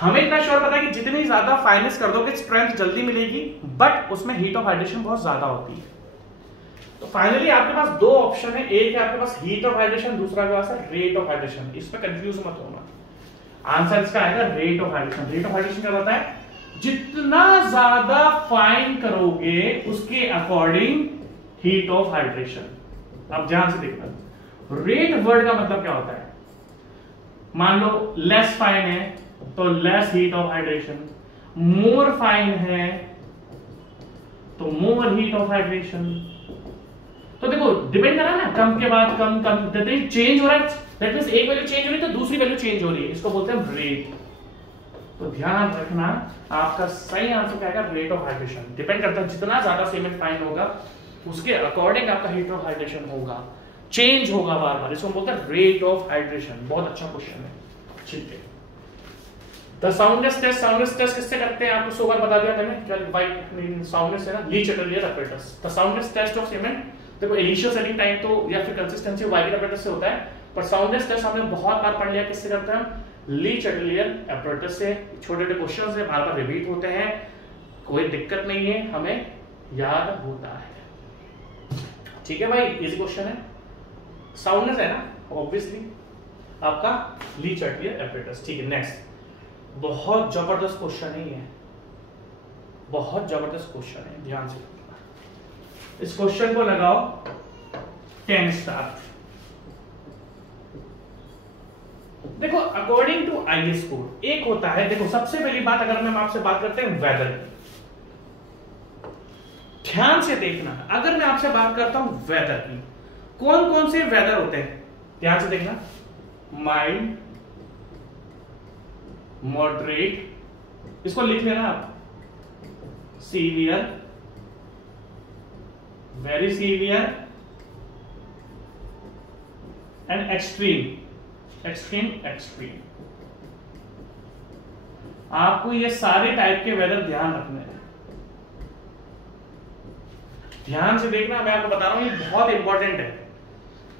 हमें इतना श्योर पता है कि जितनी ज्यादा फाइनेस कर दोगे स्ट्रेंथ जल्दी मिलेगी, बट उसमें हीट ऑफ हाइड्रेशन बहुत ज्यादा होती है। तो फाइनली आपके पास दो ऑप्शन है, एक है आपके पास हीट ऑफ हाइड्रेशन, दूसरा आपके पास है रेट ऑफ हाइड्रेशन, इसमें कंफ्यूज मत होना, आंसर इसका आएगा rate of hydration. Rate of hydration क्या होता है, जितना ज्यादा फाइन करोगे उसके अकॉर्डिंग हीट ऑफ हाइड्रेशन। अब ध्यान से देखना, रेट वर्ड का मतलब क्या होता है, मान लो लेस फाइन है तो less heat of hydration, more fine है तो मोर हीट ऑफ हाइड्रेशन। तो देखो डिपेंड कर रहा है ना, कम के बाद कम कम चेंज हो रहा है, दैट मींस एक वैल्यू चेंज हो रही है तो दूसरी वैल्यू चेंज हो रही है, इसको बोलते हैं रेट। तो ध्यान रखना आपका सही आंसर क्या आएगा, रेट ऑफ हाइड्रेशन। डिपेंड करता है जितना ज्यादा सीमेंट फाइन होगा उसके अकॉर्डिंग आपका हीट ऑफ हाइड्रेशन होगा, चेंज होगा बार बार, इसको बोलते हैं रेट ऑफ हाइड्रेशन। बहुत अच्छा क्वेश्चन है, ठीक है। The soundness test, soundness test किससे करते हैं आपको 100 बार बता दिया मैंने, क्या वाइट साउंडनेस है ना, Le Chatelier apparatus। The soundness test of cement, देखो इनिशियल सेटिंग टाइम तो या फिर कंसिस्टेंसी वाइट apparatus से होता है, पर साउंडनेस टेस्ट हमने बहुत बार पढ़ लिया, किससे करते हैं हम, ली चैटलियर apparatus से। छोटे छोटे क्वेश्चंस है, बार बार रिपीट होते हैं, कोई दिक्कत नहीं है, हमें याद होता है, ठीक है भाई, इजी क्वेश्चन है। साउंडनेस है ना ऑब्वियसली आपका ली चैटलियर apparatus, ठीक है। नेक्स्ट बहुत जबरदस्त क्वेश्चन है ये, बहुत जबरदस्त क्वेश्चन है, ध्यान से इस क्वेश्चन को लगाओ 10 स्टार। देखो अकॉर्डिंग टू आईएस कोड एक होता है, देखो सबसे पहली बात अगर हम आपसे बात करते हैं वेदर की, ध्यान से देखना, अगर मैं आपसे बात करता हूं वेदर की, कौन कौन से वेदर होते हैं, ध्यान से देखना, माइल्ड, मॉडरेट, इसको लिख लेना आप, severe, very severe and extreme, extreme extreme. आपको ये सारे टाइप के वेदर ध्यान रखने हैं, ध्यान से देखना, मैं आपको बता रहा हूं ये बहुत इंपॉर्टेंट है।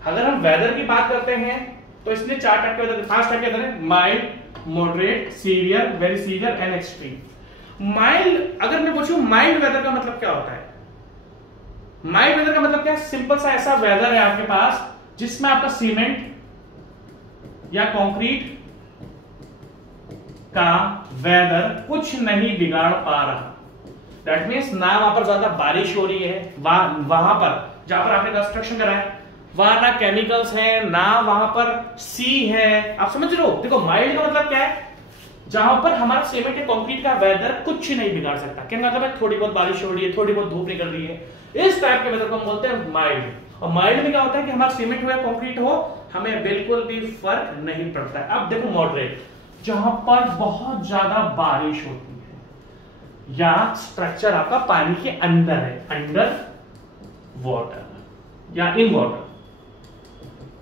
अगर हम वेदर की बात करते हैं तो इसमें 4 टाइप के वेदर, 5 टाइप के वेदर है, mild, moderate, severe, very severe and extreme. Mild, अगर मैं पूछूं माइल्ड वेदर का मतलब क्या होता है, माइल्ड वेदर का मतलब क्या, सिंपल सा ऐसा वेदर है आपके पास जिसमें आपका सीमेंट या कंक्रीट का वेदर कुछ नहीं बिगाड़ पा रहा। दैट मीन्स ना वहां पर ज्यादा बारिश हो रही है, वहां पर जहां पर आपने कंस्ट्रक्शन करा है वहां ना केमिकल्स है, ना वहां पर सी है, आप समझ रहे हो। देखो माइल्ड का मतलब क्या है, जहां पर हमारा सीमेंट या कंक्रीट का वेदर कुछ नहीं बिगाड़ सकता। क्या मतलब है, थोड़ी बहुत बारिश हो रही है, थोड़ी बहुत धूप निकल रही है, इस टाइप के वेदर को हम बोलते हैं माइल्ड। और माइल्ड में क्या होता है कि हमारा सीमेंट हो या कंक्रीट हो, हमें बिल्कुल भी फर्क नहीं पड़ता है। अब देखो मॉडरेट, जहां पर बहुत ज्यादा बारिश होती है या स्ट्रक्चर आपका पानी के अंदर है, अंडर वाटर या इन वाटर।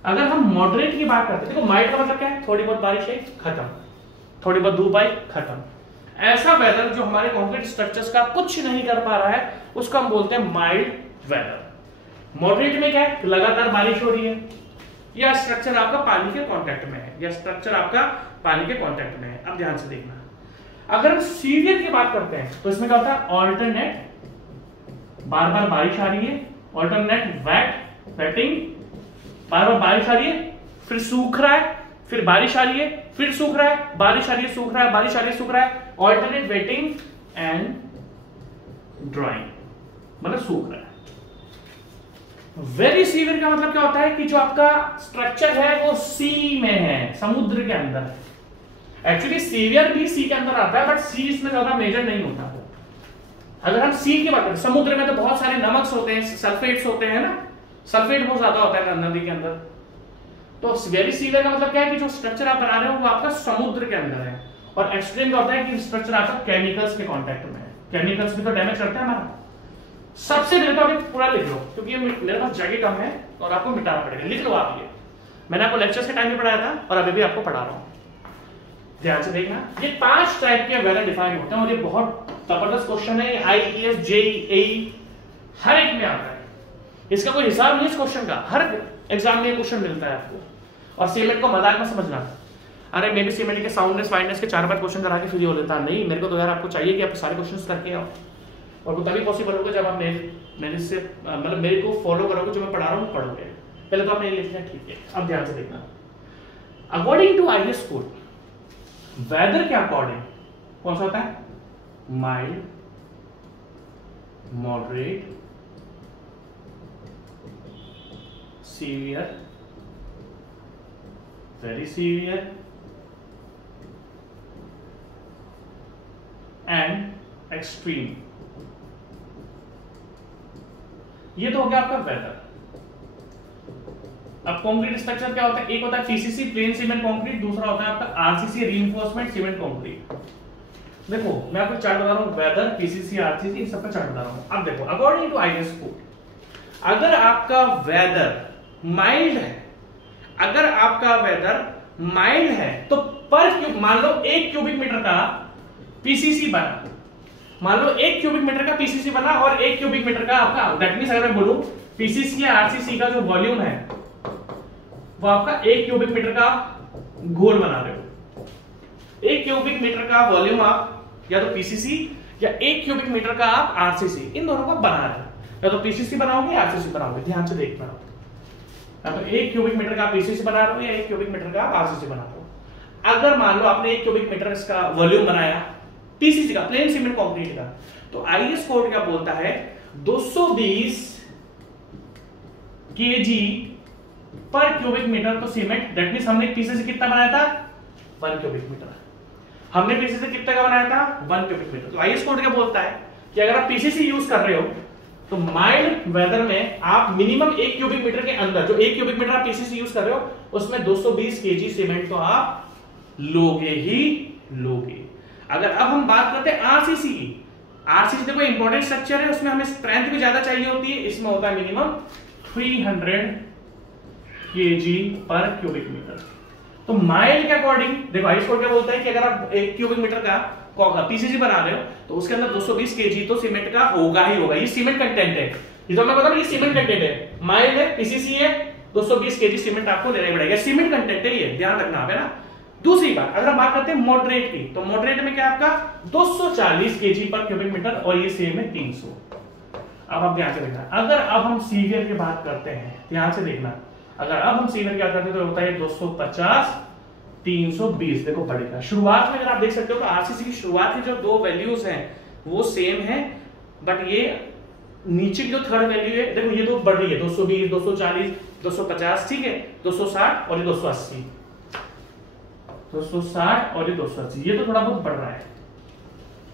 अगर हम मॉडरेट की बात करते हैं, देखो माइल्ड का मतलब क्या है, थोड़ी बहुत बारिश है खत्म, थोड़ी बहुत धूप आई खत्म। ऐसा वेदर जो हमारे कंक्रीट स्ट्रक्चर्स का कुछ नहीं कर पा रहा है उसको हम बोलते हैं माइल्ड वेदर। मॉडरेट में क्या है, लगातार बारिश हो रही है या स्ट्रक्चर आपका पानी के कांटेक्ट में है, या स्ट्रक्चर आपका पानी के कांटेक्ट में है। अब ध्यान से देखना, अगर हम सीवियर की बात करते हैं तो इसमें क्या होता है, ऑल्टरनेट, बार बार बारिश आ रही है, ऑल्टरनेट वेट, वेटिंग, बार बार बारिश आ रही है फिर सूख रहा है, फिर बारिश आ रही है फिर सूख रहा है, बारिश आ रही है सूख रहा है, बारिश आ रही है सूख रहा है, ऑल्टरनेट वेटिंग एंड ड्राइंग, मतलब सूख रहा है। वेरी सीवियर का मतलब क्या होता है कि जो आपका स्ट्रक्चर है वो सी में है, समुद्र के अंदर है। एक्चुअली सीवियर भी सी के अंदर आता है, बट सी इसमें ज्यादा मेजर नहीं होता। अगर हम सी की बात करें, समुद्र में तो बहुत सारे नमक होते हैं, सल्फेट्स होते हैं ना, सल्फेट बहुत ज्यादा होता है नदी के अंदर। तो वेरी सीवियर का मतलब क्या है कि जो स्ट्रक्चर आप बना रहे हो वो आपका समुद्र के अंदर है। और एक्सट्रीम का होता है कि स्ट्रक्चर आपका केमिकल्स के कांटेक्ट में है, केमिकल्स भी तो डैमेज करते हैं हमारा। सबसे पहले तो आप पूरा लिख लो, क्योंकि मेरे पास जगह कम है और आपको मिटाना पड़ेगा। लिख लो आप, ये मैंने आपको लेक्चर्स के टाइम में पढ़ाया था और अभी भी आपको पढ़ा रहा हूं, ध्यान से देखना। ये 5 टाइप के वेदर डिफाइन होते हैं और ये बहुत जबरदस्त क्वेश्चन है, आईएएस, जेईई हर एक में आता है, इसका कोई हिसाब नहीं इस क्वेश्चन का, हर एग्जाम में ये क्वेश्चन मिलता है आपको। और सीमेंट को मजाक में समझना, अरे मैं भी सीमेंट के साउंडनेस वाइडनेस के 4-5 क्वेश्चन करा के फ्री हो लेता, नहीं, मेरे को तो यार आपको चाहिए कि आप सारे क्वेश्चन करके आओ, और वो तभी पॉसिबल होगा जब आप मेरे से मतलब मेरे को फॉलो करोगे, जो मैं पढ़ा रहा हूँ पढ़ोगे। पहले तो आपने लिखना, ठीक है। अब ध्यान से देखना, according to IS code weather के अकॉर्डिंग कौन सा होता है, mild, moderate, severe, very severe and extreme. ये तो हो गया आपका वेदर। अब कंक्रीट स्ट्रक्चर क्या होता है, एक होता है पीसीसी प्लेन सीमेंट कंक्रीट, दूसरा होता है आपका आरसीसी रीइंफोर्समेंट सीमेंट कंक्रीट। देखो मैं आपको चार्ट बता रहा हूं, वेदर, पीसीसी, आरसीसी, इन सब का चार्ट बता रहा हूं। अब देखो अकॉर्डिंग टू आईएस कोड, अगर आपका वेदर माइल्ड है, अगर आपका वेदर माइल्ड है तो पर मान लो 1 क्यूबिक मीटर का पीसीसी बना, मान लो 1 क्यूबिक मीटर का पीसीसी बना और 1 क्यूबिक मीटर का आपका, दैट मींस अगर मैं बोलूं पीसीसी या आरसीसी का जो वॉल्यूम है वो आपका 1 क्यूबिक मीटर का घोल बना रहे हो। 1 क्यूबिक मीटर का वॉल्यूम आप या तो पीसीसी या 1 क्यूबिक मीटर का आप आरसीसी, इन दोनों को बना रहे हो, या तो पीसीसी बनाओगे या आरसीसी बनाओगे। ध्यान से देखना, या तो 1 क्यूबिक मीटर का पीसीसी बना रहे हो या 1 क्यूबिक मीटर का आरसीसी बना रहे हो। अगर मान लो आपने 1 क्यूबिक मीटर इसका वॉल्यूम बनाया पीसीसी का, प्लेन सीमेंट कंक्रीट का, तो आईएस कोड क्या बोलता है 220 केजी पर क्यूबिक मीटर तो सीमेंट, दैट मींस हमने पीसीसी कितना बनाया था 1 क्यूबिक मीटर, हमने पीसीसी कितना का बनाया था 1 क्यूबिक मीटर। तो आईएस कोड क्या बोलता है कि अगर आप पीसीसी यूज कर रहे हो तो माइल्ड वेदर में आप मिनिमम 1 क्यूबिक मीटर के अंदर, जो 1 क्यूबिक मीटर आप पीसीसी यूज कर रहे हो उसमें 220 केजी सीमेंट तो आप लोगे ही लोगे। अगर अब हम बात करते हैं आरसीसी की, आरसीसी देखो इंपॉर्टेंट स्ट्रक्चर है, उसमें हमें स्ट्रेंथ भी ज्यादा चाहिए होती है, इसमें होता है मिनिमम 300 केजी पर क्यूबिक मीटर। तो माइल के अकॉर्डिंग देखो आईएस कोड क्या बोलता है कि अगर आप 1 क्यूबिक मीटर का पीसीसी बना रहे हो तो उसके अंदर 220 केजी तो सीमेंट का होगा ही होगा। ये सीमेंट कंटेंट है, ये तो मैं बता रहा हूं, ये सीमेंट कंटेंट है, माइल है, पीसीसी है, 220 केजी सीमेंट आपको लेना पड़ेगा, सीमेंट कंटेंट है, ये ध्यान रखना है ना। दूसरी बात अगर हम बात करते हैं मॉडरेट की, तो मॉडरेट में क्या आपका 240 केजी पर क्यूबिक मीटर और ये सेम है 300। अब आप ध्यान से देखना, अगर अब हम सीवियर की बात करते हैं, ध्यान से देखना, अगर अब हम सीवियर क्या करते हैं तो होता है 250 320। देखो बढ़ेगा, शुरुआत में अगर आप देख सकते हो तो आरसीसी की शुरुआत की जो दो वैल्यूज हैं वो सेम है, बट ये नीचे की जो थर्ड वैल्यू है देखो ये तो बढ़ रही है, 220 240 250, ठीक है, 260 और ये 280, 260 और ये 280, ये तो थोड़ा बहुत बढ़ रहा है।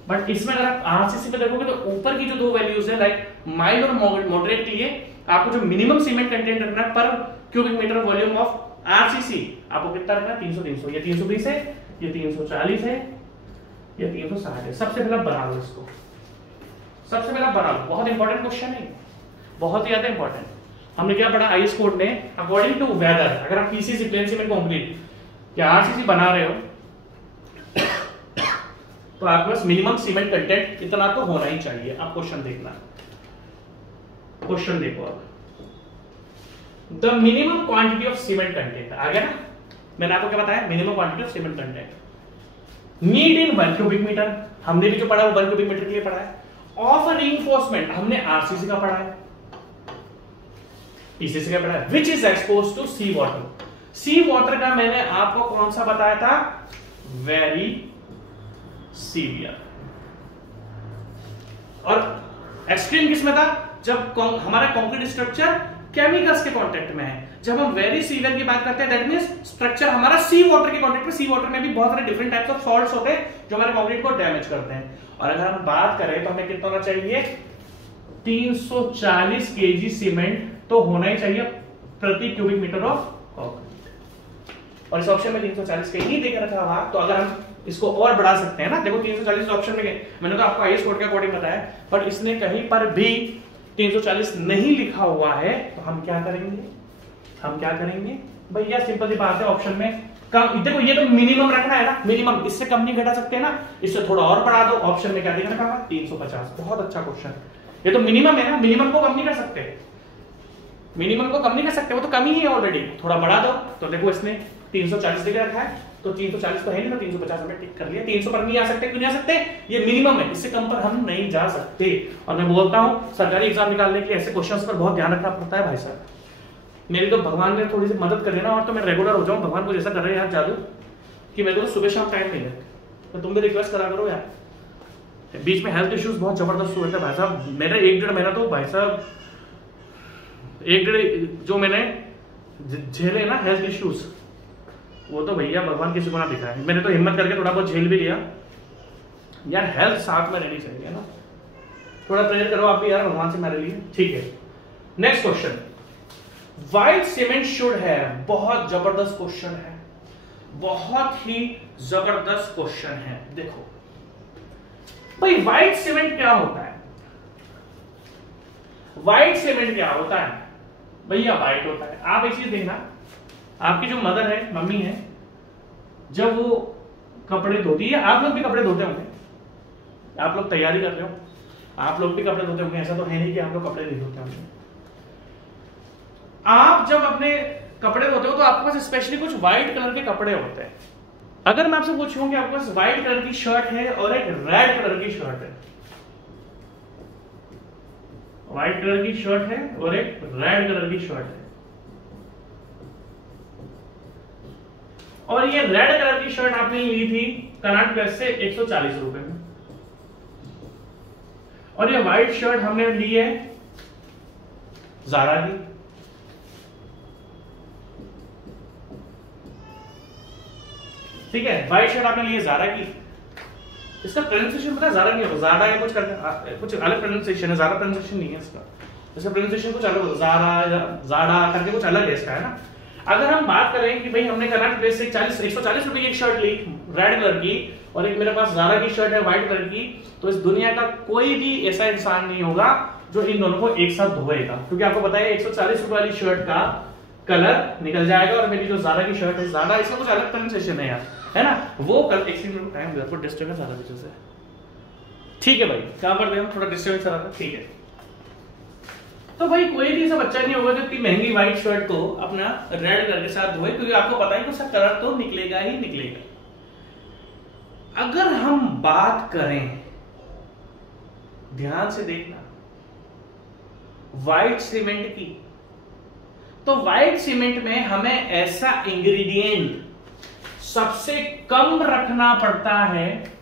बट इसमें अगर आप आरसीसी पे देखोगे तो ऊपर की जो दो वैल्यूज है लाइक माइल्ड और मॉडरेट के लिए आपको जो मिनिमम सीमेंट कंटेंट रखना है पर cubic metre volume of RCC आपको कितना रखना है 300 300, ये 320 है, ये 340 है, ये 360 है। सबसे पहले बना लो इसको, सबसे पहले बना लो, बहुत इंपॉर्टेंट क्वेश्चन है, बहुत ही ज्यादा इंपॉर्टेंट। हमने क्या पढ़ा आईएस कोड में अकॉर्डिंग टू वेदर, अगर आप पीसीसी प्लेन सीमेंट कंक्रीट या आरसीसी बना रहे हो तो आपके पास मिनिमम सीमेंट कंटेंट इतना तो होना ही चाहिए। आप क्वेश्चन देखना, क्वेश्चन देखो आप, the minimum quantity of cement content आ गया ना, मैंने आपको क्या बताया minimum quantity of cement content need in 1 cubic metre, हमने भी जो पढ़ा वो 1 क्यूबिक मीटर के लिए पढ़ा है, ऑफ रीइंफोर्समेंट हमने आरसीसी का पढ़ा है, पीसीसी का पढ़ा है, which is expose to sea water. Sea water का मैंने आपको कौन सा बताया था, वेरी सीवियर, और एक्सट्रीम किसमें था, जब हमारा कंक्रीट स्ट्रक्चर केमिकल्स के कांटेक्ट में है। जब हम वेरी सीवियर की बात करते हैं दैट मींस स्ट्रक्चर हमारा सी वाटर के कांटेक्ट में, सी वाटर में भी बहुत सारे डिफरेंट टाइप्स ऑफ सॉल्ट्स होते हैं जो हमारे कंक्रीट को डैमेज करते हैं। और अगर हम बात करें तो हमें कितना होना चाहिए, 340 केजी सीमेंट तो होना ही चाहिए प्रति क्यूबिक मीटर ऑफ कंक्रीट, और इस ऑप्शन में 340 के ही देकर रखा हुआ। तो अगर हम इसको और बढ़ा सकते हैं ना, देखो 340 ऑप्शन में मैंने तो आपको आईएस कोड के अकॉर्डिंग बताया, पर इसने कहीं पर भी 340 नहीं लिखा हुआ है, तो हम क्या करेंगे, हम क्या करेंगे भैया, सिंपल सी बात है, ऑप्शन में कम, देखो ये तो मिनिमम रखना है ना, मिनिमम, इससे कम नहीं घटा सकते ना, इससे थोड़ा और बढ़ा दो, ऑप्शन में क्या देख रखा है 350। बहुत अच्छा क्वेश्चन, ये तो मिनिमम है ना, मिनिमम को कम नहीं कर सकते, मिनिमम को कम नहीं कर सकते, वो तो कम ही है ऑलरेडी, थोड़ा बढ़ा दो। तो देखो इसने 340 देकर रखा है, तो 340 तो है नहीं, तो 350 हमने टिक कर लिया। 300 पर नहीं आ सकते, क्यों नहीं आ सकते, ये मिनिमम है, इससे कम पर हम नहीं जा सकते। और मैं बोलता हूं सरकारी एग्जाम निकालने के लिए ऐसे क्वेश्चंस पर बहुत ध्यान रखना पड़ता है भाई साहब। मेरी तो भगवान ने थोड़ी सी मदद कर देना, और तो मैं रेगुलर हो जाऊं, भगवान को जैसा कर रहे हैं यार जादू कि मेरे को तो सुबह शाम टाइम मिले, तो तुम भी रिक्वेस्ट करा करो यार। बीच में हेल्थ इश्यूज बहुत जबरदस्त हुए थे भाई साहब, मेरे 1-1.5 महीना तो भाई साहब, 1-1.5 जो मैंने झेले ना हेल्थ इश्यूज, वो तो भैया भगवान किसी को ना दिखाए, मैंने तो हिम्मत करके थोड़ा बहुत झेल भी लिया यार। हेल्थ साथ में रहनी चाहिए ना, थोड़ा प्रेयर करो आप भी यार भगवान से मेरे लिए, ठीक है। Next question, white cement should है, बहुत जबरदस्त क्वेश्चन है, बहुत ही जबरदस्त क्वेश्चन है। देखो भाई व्हाइट सीमेंट क्या होता है, व्हाइट सीमेंट क्या होता है भैया, व्हाइट होता है। आप एक चीज देखना, आपकी जो मदर है, मम्मी है, जब वो कपड़े धोती है, आप लोग भी कपड़े धोते होंगे, आप लोग तैयारी कर रहे हो, आप लोग भी कपड़े धोते होंगे, ऐसा तो है नहीं कि आप लोग कपड़े नहीं धोते होंगे। आप जब अपने कपड़े धोते हो तो आपके पास स्पेशली कुछ व्हाइट कलर के कपड़े होते हैं। अगर मैं आपसे पूछूं कि आपके पास व्हाइट कलर की शर्ट है और एक रेड कलर की शर्ट है, व्हाइट कलर की शर्ट है और एक रेड कलर की शर्ट है, और ये रेड कलर की शर्ट आपने ली थी कनाट प्रेस से 140 रुपए में, और ये व्हाइट शर्ट हमने ली है ज़ारा की, ठीक है, व्हाइट शर्ट आपने ली है ज़ारा की। इसका प्रोनाउंसिएशन पता है ज़ारा नहीं होगा, ज़ारा या कुछ अलग प्रोनाउंसिएशन है, ज़ारा प्रोनाउंसिएशन नहीं है इसका, इसका प्रोनाउंसिएशन कुछ अलग होगा, ज़ारा ज़ारा करके कुछ अलग है इसका, है ना। अगर हम बात करें कि भाई हमने कर्नाटक प्रेस से 140 रुपए की एक शर्ट ली रेड कलर की, और एक मेरे पास ज़ारा की शर्ट है व्हाइट कलर की, तो इस दुनिया का कोई भी ऐसा इंसान नहीं होगा जो इन दोनों को एक साथ धोएगा, क्योंकि आपको पता है 140 रुपए वाली शर्ट का कलर निकल जाएगा, और मेरी जो ज़ारा की शर्ट है, ज़ारा इसका कुछ अलग प्रोनाउंसिएशन है यार, है ना, वो कल एक सेकंड टाइम दे, आपको डिस्टर्ब है ज़्यादा वजह से, ठीक है भाई, कहां पर गए हम, थोड़ा डिस्टर्बेंस आ रहा था, ठीक है। तो भाई कोई भी ऐसा बच्चा नहीं होगा जो इतनी महंगी व्हाइट शर्ट को अपना रेड कलर के साथ धोए, क्योंकि आपको पता है कि उसका कलर तो निकलेगा ही निकलेगा। अगर हम बात करें, ध्यान से देखना, व्हाइट सीमेंट की, तो व्हाइट सीमेंट में हमें ऐसा इंग्रेडिएंट सबसे कम रखना पड़ता है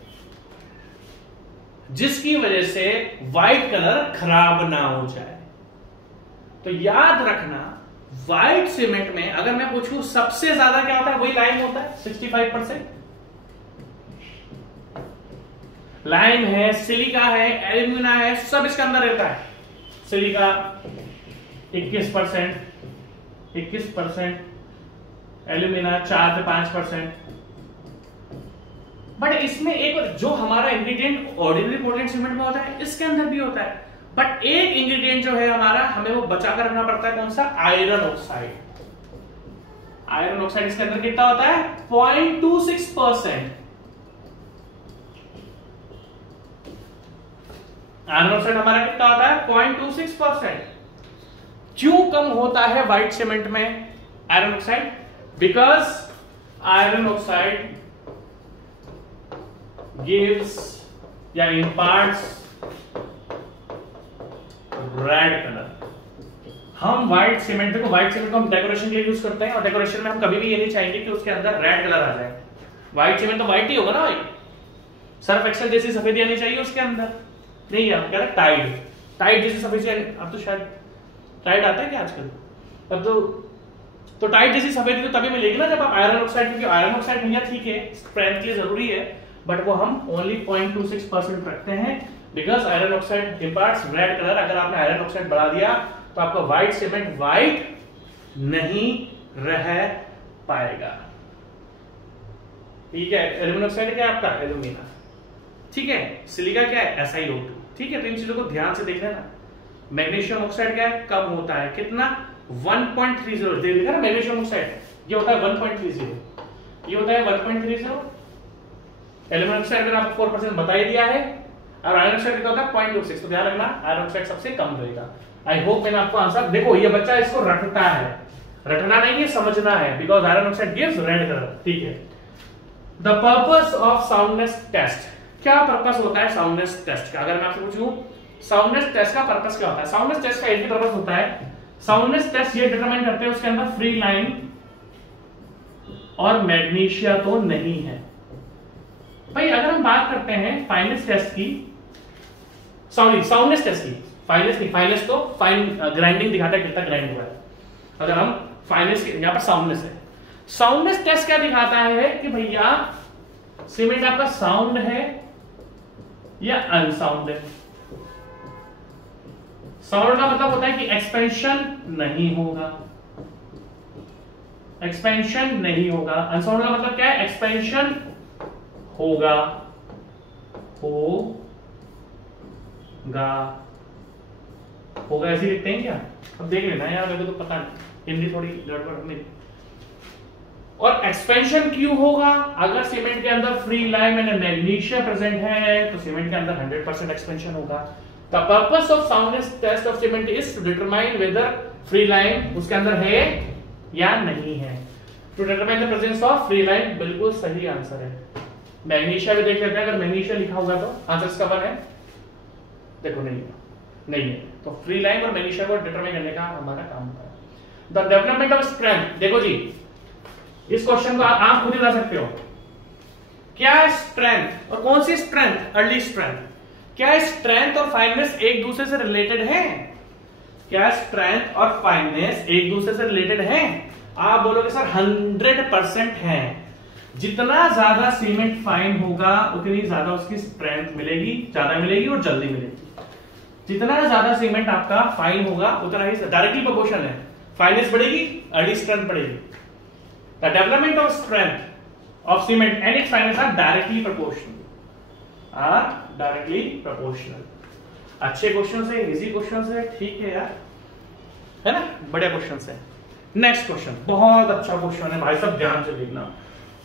जिसकी वजह से व्हाइट कलर खराब ना हो जाए। तो याद रखना, व्हाइट सीमेंट में अगर मैं पूछूं सबसे ज्यादा क्या होता है, वही लाइम होता है 65%, लाइम है, सिलिका है, एल्यूमिना है, सब इसके अंदर रहता है। सिलिका 21%, एल्यूमिना 4 से 5%। बट इसमें एक जो हमारा इंग्रेडिएंट ऑर्डिनरी पोर्टलैंड सीमेंट में होता है, इसके अंदर भी होता है, बट एक इंग्रेडिएंट जो है हमारा, हमें वो बचा कर रखना पड़ता है, कौन सा, आयरन ऑक्साइड। आयरन ऑक्साइड इसके अंदर कितना होता है, 0.26%। आयरन ऑक्साइड हमारा कितना होता है, 0.26%। क्यों कम होता है व्हाइट सीमेंट में iron oxide? Because iron oxide gives या imparts रेड कलर। हम व्हाइट सीमेंट, देखो व्हाइट सीमेंट को हम डेकोरेशन के लिए यूज करते हैं, और डेकोरेशन में हम कभी भी ये नहीं चाहेंगे कि उसके अंदर रेड कलर आ जाए। व्हाइट सीमेंट तो व्हाइट ही होगा ना भाई, सर्फ एक्सेल जैसी सफेदी आनी चाहिए उसके अंदर, नहीं है कह रहे टाइड जैसी सफेदी। अब तो शायद टाइड आता है क्या आजकल, अब तो टाइड जैसी सफेदी तो तभी मिलेगी ना जब आप आयरन ऑक्साइड, क्योंकि आयरन ऑक्साइड भैया ठीक है स्ट्रेंथ के लिए जरूरी है, बट वो हम ओनली 0.26% रखते हैं, because iron oxide imparts red colour. अगर आपने आयरन ऑक्साइड बढ़ा दिया तो आपका व्हाइट सीमेंट व्हाइट नहीं रह पाएगा, ठीक है। एल्यूमिनियम ऑक्साइड क्या है आपका, एल्यूमिना, ठीक है। सिलिका क्या है, SiO2, ठीक है। तो इन चीजों को ध्यान से देख लेना। मैग्नीशियम ऑक्साइड क्या है, कम होता है, कितना, 1.30। देखा ना मैग्नीशियम ऑक्साइड, ये होता है 1.30, ये होता है 1.30। एल्यूमिनियम ऑक्साइड मैंने आपको 4% बता ही दिया है, और आयरन ऑक्साइड कितना होता है 0.26। तो ध्यान रखना आयरन ऑक्साइड सबसे कम रहेगा। आई होप मैंने आपको आंसर, देखो ये बच्चा इसको रटता है, रटना नहीं है, समझना है, because iron oxide gives red colour, ठीक है। The purpose of soundness test, क्या पर्पस होता है साउंडनेस टेस्ट का? अगर मैं आपसे पूछूं साउंडनेस टेस्ट का पर्पस क्या होता है? साउंडनेस टेस्ट का एक ही पर्पस होता है, साउंडनेस टेस्ट ये डिटरमाइन करते हैं उसके अंदर फ्री लाइन और मैग्नीशिया तो नहीं है। भाई अगर हम बात करते हैं फाइनेस टेस्ट की, सॉरी साउंडनेस टेस्ट की, फाइनेस नहीं, फाइनेस तो फाइन ग्राइंडिंग दिखाता है कितना ग्राइंड हुआ है। अगर हम फाइनेस, यहां पर साउंडनेस है, साउंडनेस टेस्ट क्या दिखाता है कि भैया सीमेंट आपका साउंड है या अनसाउंड है। साउंड का मतलब होता है कि एक्सपेंशन नहीं होगा, एक्सपेंशन नहीं होगा। अनसाउंड का मतलब क्या है, एक्सपेंशन होगा, होगा ऐसे लिखते हैं क्या? अब देख लेना यार, मेरे को तो पता नहीं, हिंदी थोड़ी गड़बड़ मेरी। और एक्सपेंशन क्यों होगा? अगर सीमेंट के अंदर free lime and magnesium present है तो सीमेंट के अंदर 100% एक्सपेंशन होगा। The purpose of soundness test of cement is to determine whether free lime उसके अंदर है या नहीं है। To determine the presence of free lime, बिल्कुल सही आंसर है। मैग्नीशियम भी देख लेते हैं, अगर मैग्नीशियम लिखा होगा तो आंसर इसका 1 है, देखो नहीं है, तो फ्री लाइम और मैग्नीशियम को डिटरमाइन करने का हमारा काम होता है। द डेवलपमेंट ऑफ स्ट्रेंथ, देखो जी इस क्वेश्चन को आप खुद ही बता सकते हो। क्या स्ट्रेंथ और कौन सी स्ट्रेंथ? Early strength. क्या स्ट्रेंथ और फाइननेस एक दूसरे से रिलेटेड है? क्या स्ट्रेंथ और फाइननेस एक दूसरे से रिलेटेड है? आप बोलोगे सर 100% है। जितना ज्यादा सीमेंट फाइन होगा उतनी ज्यादा उसकी स्ट्रेंथ मिलेगी, ज्यादा मिलेगी और जल्दी मिलेगी। जितना ज्यादा सीमेंट आपका फाइन होगा उतना ही डायरेक्टली प्रोपोर्शनल है। फाइननेस बढ़ेगी, अर्ली स्ट्रेंथ बढ़ेगी। The development of strength of cement and its fineness are directly proportional. अच्छे क्वेश्चन है, इजी क्वेश्चन है, ठीक है यार, है ना, बढ़िया क्वेश्चन है। नेक्स्ट क्वेश्चन बहुत अच्छा क्वेश्चन है भाई साहब, ध्यान से देखना,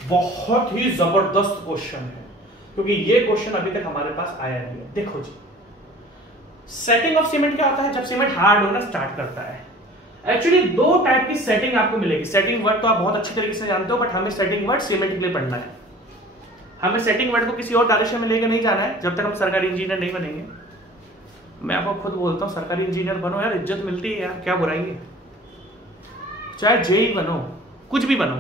बहुत ही जबरदस्त क्वेश्चन है क्योंकि ये क्वेश्चन अभी तक हमारे पास आया नहीं है। देखो जी, सेटिंग ऑफ सीमेंट क्या होता है? जब सीमेंट हार्ड होना स्टार्ट करता है। एक्चुअली दो टाइप की सेटिंग आपको मिलेगी। सेटिंग वर्ड तो आप बहुत अच्छी तरीके से जानते हो, बट हमें सेटिंग वर्ड सीमेंट के लिए पढ़ना है। हमें सेटिंग वर्ड को किसी और डायरेक्शन में लेकर नहीं जाना है जब तक हम सरकारी इंजीनियर नहीं बनेंगे। मैं आपको खुद बोलता हूँ, सरकारी इंजीनियर बनो यार, इज्जत मिलती है यार, क्या बुराई है। चाहे जेई बनो, कुछ भी बनो।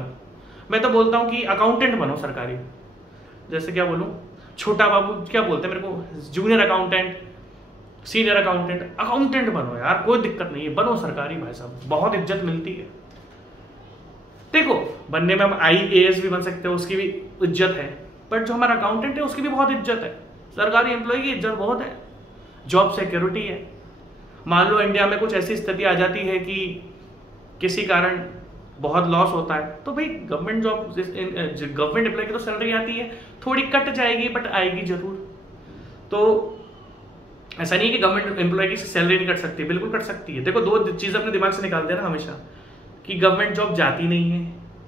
मैं तो बोलता हूँ कि अकाउंटेंट बनो सरकारी। जैसे क्या बोलूँ, छोटा बाबू क्या बोलते हैं मेरे को, junior accountant, senior accountant, accountant बनो यार, कोई दिक्कत नहीं है, बनो सरकारी भाई साहब, बहुत इज्जत मिलती है। देखो बनने में हम IAS भी बन सकते हो, उसकी भी इज्जत है, बट जो हमारा अकाउंटेंट है उसकी भी बहुत इज्जत है। सरकारी एम्प्लॉय की इज्जत बहुत है, जॉब सिक्योरिटी है। मान लो इंडिया में कुछ ऐसी स्थिति आ जाती है कि किसी कारण बहुत लॉस होता है, तो भाई गवर्नमेंट जॉब, गवर्नमेंट एम्प्लॉय की तो सैलरी आती है, थोड़ी कट जाएगी बट आएगी जरूर। तो ऐसा नहीं है कि गवर्नमेंट एम्प्लॉय की सैलरी नहीं कट सकती, बिल्कुल कट सकती है। देखो दो चीज अपने दिमाग से निकाल देना हमेशा, कि गवर्नमेंट जॉब जाती नहीं है,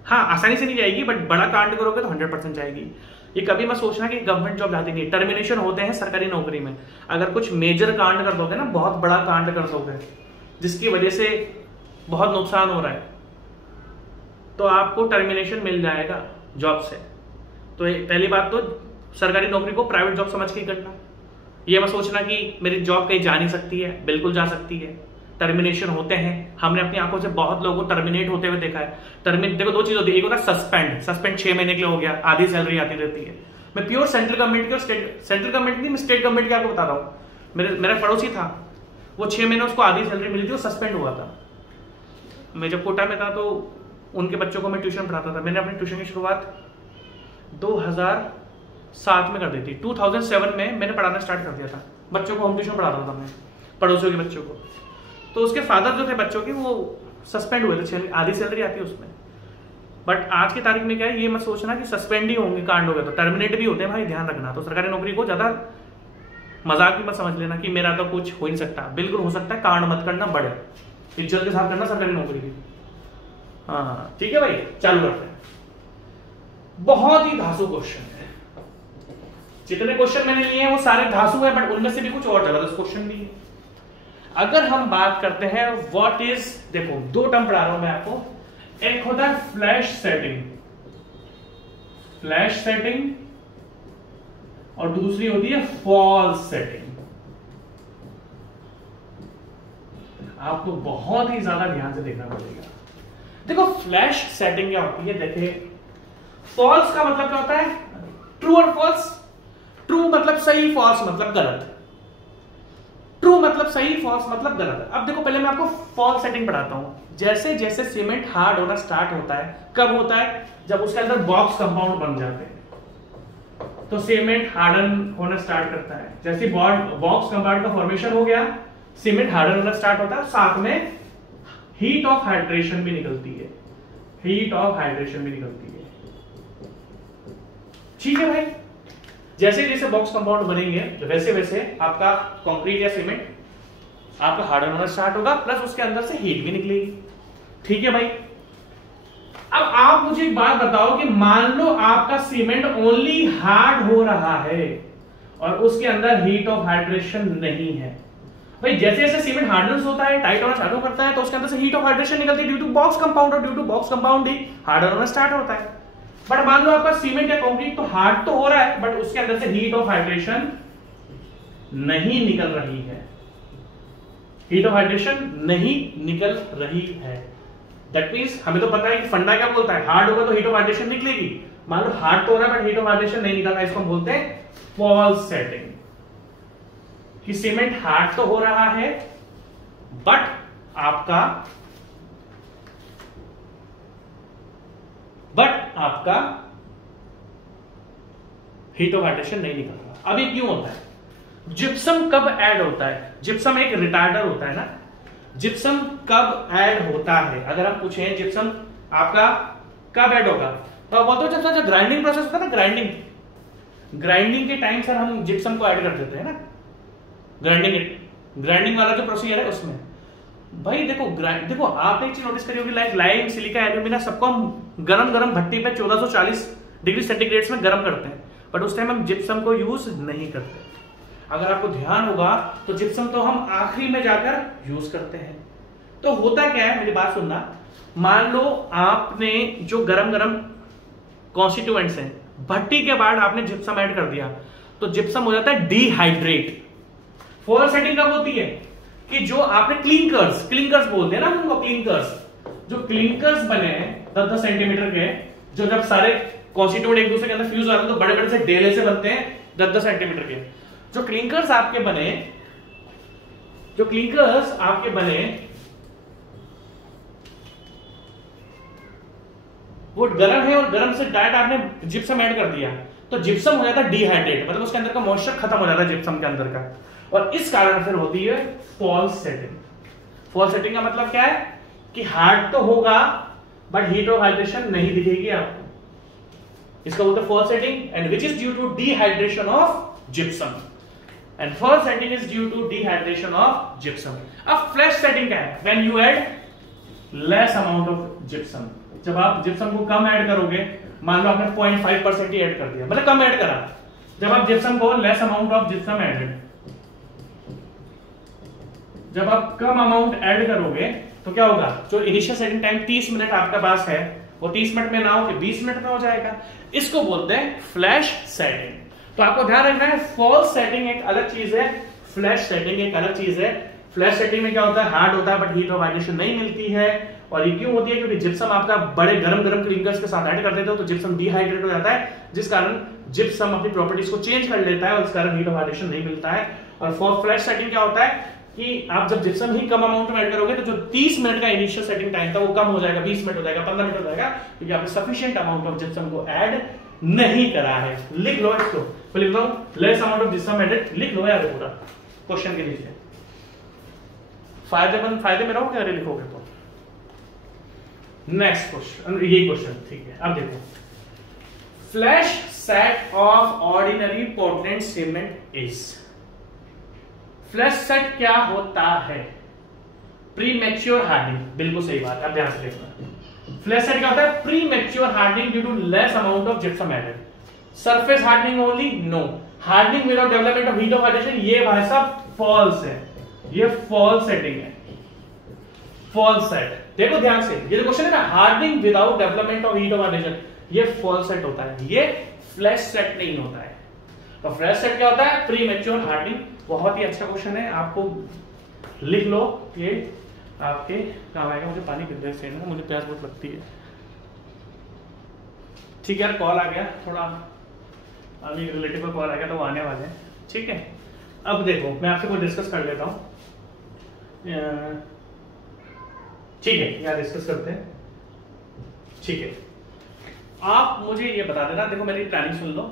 हाँ आसानी से नहीं जाएगी, बट बड़ा कांड करोगे तो 100% जाएगी। ये कभी मत सोचना कि गवर्नमेंट जॉब जाती नहीं। टर्मिनेशन होते हैं सरकारी नौकरी में, अगर कुछ मेजर कांड कर दोगे ना, बहुत बड़ा कांड कर दोगे जिसकी वजह से बहुत नुकसान हो रहा है, तो आपको टर्मिनेशन मिल जाएगा जॉब से। तो पहली बात तो सरकारी नौकरी को प्राइवेट जॉब समझ के ही करना। ये मत सोचना कि मेरी जॉब कहीं जा नहीं सकती है, बिल्कुल जा सकती है। टर्मिनेशन होते हैं, हमने अपनी आंखों से बहुत लोगों को टर्मिनेट होते हुए देखा है। देखो दो चीज होती है, एक होता है सस्पेंड 6 महीने के लिए हो गया, आधी सैलरी आती रहती है। मैं प्योर सेंट्रल गवर्नमेंट की और सेंट्रल गवर्नमेंट की, मैं स्टेट गवर्नमेंट की आपको बता रहा हूँ। मेरा पड़ोसी था, वो 6 महीने उसको आधी सैलरी मिली थी, वो सस्पेंड हुआ था। मैं जब कोटा में था तो उनके बच्चों को मैं ट्यूशन पढ़ाता था। मैंने अपनी ट्यूशन की शुरुआत 2007 में कर दी थी। 2007 में मैंने पढ़ाना स्टार्ट कर दिया था, बच्चों को होम ट्यूशन पढ़ाता था मैं, पड़ोसियों के बच्चों को। तो उसके फादर जो थे बच्चों के, वो सस्पेंड हुए थे, आधी सैलरी आती है उसमें। बट आज की तारीख में क्या है, ये मत सोचना कि सस्पेंड ही होंगे, कांड हो गया तो टर्मिनेट भी होते हैं भाई, ध्यान रखना। तो सरकारी नौकरी को ज्यादा मजाक ही मत समझ लेना कि मेरा तो कुछ हो ही नहीं सकता, बिल्कुल हो सकता है। कांड मत करना, बड़े इज्जत के साथ करना सरकारी नौकरी की। हाँ ठीक है भाई, चालू करते हैं। बहुत ही धांसू क्वेश्चन है, जितने क्वेश्चन मैंने लिए हैं वो सारे धांसू है, बट उनमें से भी कुछ और जबरदस्त क्वेश्चन भी है। अगर हम बात करते हैं व्हाट इज, देखो दो टर्म पढ़ा रहा हूं मैं आपको। एक होता है फ्लैश सेटिंग और दूसरी होती है फॉल्स सेटिंग। आपको बहुत ही ज्यादा ध्यान से देखना पड़ेगा। देखो फ्लैश सेटिंग क्या होती है, देखिए फॉल्स का मतलब क्या होता है, ट्रू और फॉल्स। ट्रू मतलब सही, फॉल्स मतलब गलत। ट्रू मतलब सही, फॉल्स मतलब गलत। अब देखो पहले मैं आपको फॉल्स सेटिंग पढ़ाता हूं। जैसे जैसे सीमेंट हार्ड होना स्टार्ट होता है, कब होता है, जब उसके अंदर बॉक्स कंपाउंड बन जाते हैं तो सीमेंट हार्डन होना स्टार्ट करता है। जैसे बॉक्स कंपाउंड का फॉर्मेशन हो गया, सीमेंट हार्डन होना स्टार्ट होता है, साथ में हीट ऑफ हाइड्रेशन भी निकलती है, ठीक है भाई। जैसे जैसे बॉक्स कंपाउंड बनेंगे वैसे वैसे आपका कंक्रीट या सीमेंट आपका हार्डन होना स्टार्ट होगा, प्लस उसके अंदर से हीट भी निकलेगी, ठीक है भाई। अब आप मुझे एक बात बताओ कि मान लो आपका सीमेंट ओनली हार्ड हो रहा है और उसके अंदर हीट ऑफ हाइड्रेशन नहीं है। भाई जैसे जैसे सीमेंट हार्डनेस होता है, टाइट होना चालू करता है, तो उसके अंदर से हीट ऑफ हाइड्रेशन निकलती है ड्यू टू बॉक्स कंपाउंड, और ड्यू टू बॉक्स कंपाउंड ही हार्डन होना स्टार्ट होता है। बट मान लो आपका सीमेंट या कंक्रीट तो हार्ड तो हो रहा है, बट उसके अंदर से हीट ऑफ हाइड्रेशन नहीं निकल रही है, हीट ऑफ हाइड्रेशन नहीं निकल रही है। दैट मींस हमें तो पता है कि फंडा क्या बोलता है, हार्ड होगा तो हीट ऑफ हाइड्रेशन निकलेगी। मान लो हार्ड तो हो रहा है बट हीट ऑफ हाइड्रेशन नहीं निकल रहा, इसको हम बोलते हैं फॉल्स सेटिंग, कि सीमेंट हार्ड तो हो रहा है बट आपका हीट ऑफ हाइड्रेशन नहीं निकल रहा। अब ये क्यों होता है? जिप्सम कब ऐड होता है? जिप्सम एक रिटार्डर होता है ना। जिप्सम कब ऐड होता है? अगर हम पूछें जिप्सम आपका कब ऐड होगा, तो आप बोलते हो जब ग्राइंडिंग प्रोसेस होता है ना, ग्राइंडिंग के टाइम सर हम जिप्सम को ऐड कर देते हैं ना, ग्राइंडिंग वाला जो प्रोसीजर है उसमें। भाई देखो आपने एक चीज नोटिस करी होगी, लाइक लाइम, सिलिका, एल्यूमिना, सबको हम गरम भट्टी पे 1440 डिग्री सेंटीग्रेड में गर्म करते हैं, बट उस टाइम हम जिप्सम को यूज नहीं करते। अगर आपको ध्यान होगा तो जिप्सम तो हम आखिरी में जाकर यूज करते हैं। तो होता क्या है, मेरी बात सुनना, मान लो आपने जो गरम कॉन्स्टिट्यूएंट्स हैं, भट्टी के बाद आपने जिप्सम ऐड कर दिया, तो जिप्सम हो जाता है डिहाइड्रेट। फॉल सेटिंग कब होती है? कि जो आपने क्लिंकर्स बोलते हैं ना उनको, जो क्लिंकर्स बने हैं 10-10 सेंटीमीटर के, जो जब सारे कॉन्स्टिट्यूएंट एक दूसरे के अंदर फ्यूज हो जाते हैं तो बड़े से डेले से बनते हैं 10-10 सेंटीमीटर के, जो क्लिंकर्स आपके बने वो गर्म है, और गर्म से डायरेक्ट आपने जिप्सम ऐड कर दिया, तो जिप्सम हो जाता है डिहाइड्रेट, मतलब उसके अंदर का मॉइस्चर खत्म हो जाता है जिप्सम के अंदर का, और इस कारण फिर होती है फॉल्स सेटिंग। फॉल्स सेटिंग का मतलब क्या है कि हार्ड तो होगा बट हीट ऑफ हाइड्रेशन नहीं दिखेगी आपको, इसका बोलते हैं false setting, and which is due to dehydration of gypsum, and false setting is due to dehydration of gypsum. अब फ्लैश सेटिंग क्या है? When you add less amount of gypsum, जब आप जिप्सम को कम ऐड करोगे, मान लो आपने 0.5% ही ऐड कर दिया, मतलब कम ऐड करा, जब आप जिप्सम को less amount of gypsum added, जब आप कम अमाउंट ऐड करोगे तो क्या होगा, जो इनिशियल सेटिंग टाइम 30 मिनट आपके पास है वो 30 मिनट में ना हो के 20 मिनट में हो जाएगा, इसको बोलते हैं फ्लैश सेटिंग। तो आपको ध्यान रखना है, फॉल्स सेटिंग एक अलग चीज है, फ्लैश सेटिंग एक अलग चीज है। फ्लैश सेटिंग में क्या होता है, हार्ड होता है बट हीट ऑफ हाइड्रेशन नहीं मिलती है, और ये क्यों होती है? क्योंकि जिप्सम आपका बड़े गरम क्लिंकर्स के साथ ऐड कर देते हो तो जिप्सम डिहाइड्रेट हो जाता है, जिस कारण जिप्सम अपनी प्रॉपर्टीज को चेंज कर लेता है और इस कारण हीट ऑफ हाइड्रेशन नहीं मिलता है। और फॉर फ्लैश सेटिंग क्या होता है कि आप जब जिप्सम ही कम अमाउंट में ऐड करोगे तो जो 30 मिनट का इनिशियल सेटिंग टाइम था वो कम हो जाएगा, 20 मिनट हो जाएगा, 15 मिनट हो जाएगा, क्योंकि आपने सफिशिएंट अमाउंट ऑफ जिप्सम को ऐड नहीं करा है। लिख लो इसको, तो लिख लो less amount of gypsum added, लिख लो यार पूरा क्वेश्चन के नीचे। फायदे में रहोगे अरे लिखोगे तो। नेक्स्ट क्वेश्चन, यही क्वेश्चन ठीक है। अब देखो, flash set of ordinary Portland cement is, flash set क्या होता है? प्रीमैच्योर हार्डनिंग, बिल्कुल सही बात, अब ध्यान से देखना। फ्लैश सेट क्या होता है? Premature hardening due to less amount of gypsum added. Surface hardening only? No. Hardening without development of heat of hydration, ये भाई साहब फॉल्स है, ये फॉल्स सेटिंग है, फॉल्स सेट। देखो ध्यान से, ये जो क्वेश्चन है ना, hardening without development of heat of hydration, ये फॉल्स सेट होता है, ये फ्लैश सेट नहीं होता है। तो फ्लैश सेट क्या होता है? Premature hardening. बहुत ही अच्छा क्वेश्चन है, आपको लिख लो, ये आपके काम आएगा। मुझे पानी पीने से ना, मुझे प्यास बहुत लगती है। ठीक है यार, कॉल आ गया थोड़ा, अभी रिलेटिव का कॉल आ गया तो वो आने वाले हैं, ठीक है। अब देखो मैं आपसे कोई डिस्कस कर लेता हूँ, ठीक है, यहाँ डिस्कस करते हैं, ठीक है। आप मुझे ये बता देना, देखो मेरी प्लानिंग सुन लो।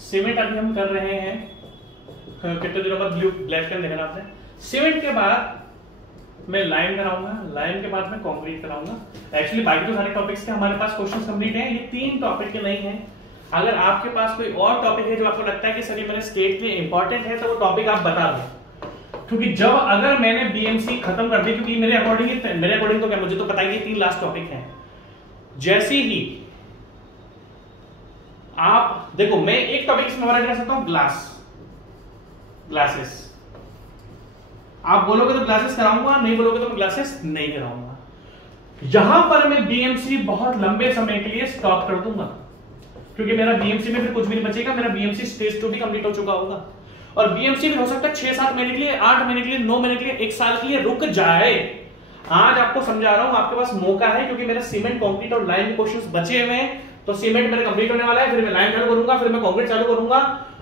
सीमेंट अभी हम कर रहे हैं, कितने दिनों बाद ब्लैक पेन देखना आपने। सीमेंट के बाद मैं लाइम कराऊंगा, लाइम के बाद मैं कंक्रीट कराऊंगा। एक्चुअली बाकी तो सारे टॉपिक्स के हमारे पास क्वेश्चन कंप्लीट हैं, ये 3 टॉपिक के नहीं है। अगर आपके पास कोई और टॉपिक है जो आपको लगता है कि सर ये मेरे स्टेट के लिए इंपॉर्टेंट है, तो वो टॉपिक आप बता दो, क्योंकि जब अगर मैंने बीएमसी खत्म कर दी, क्योंकि मेरे अकॉर्डिंग तो क्या, मुझे तो पता है कि 3 लास्ट टॉपिक हैं। जैसे ही आप देखो, मैं एक टॉपिक इसमें हमारा कर सकता हूं, ग्लासेस। आप बोलोगे तो ग्लासेस कराऊंगा, नहीं बोलोगे तो मैं ग्लासेस नहीं कराऊंगा। यहां पर मैं बीएमसी बहुत लंबे समय के लिए स्टॉप कर दूंगा, क्योंकि मेरा बीएमसी में फिर कुछ भी नहीं बचेगा। मेरा बीएमसी स्टेज 2 भी कंप्लीट हो चुका होगा, और बीएमसी भी हो सकता है 6-7 महीने के लिए, 8 महीने के लिए, 9 महीने के लिए, 1 साल के लिए रुक जाए। आज आपको समझा रहा हूं, आपके पास मौका है क्योंकि मेरे सीमेंट कंक्रीट और लाइन के क्वेश्चंस बचे हुए हैं। तो सीमेंट मेरे कंप्लीट होने वाला है, फिर मैं लाइन चालू करूंगा, फिर मैं कंक्रीट चालू करूंगा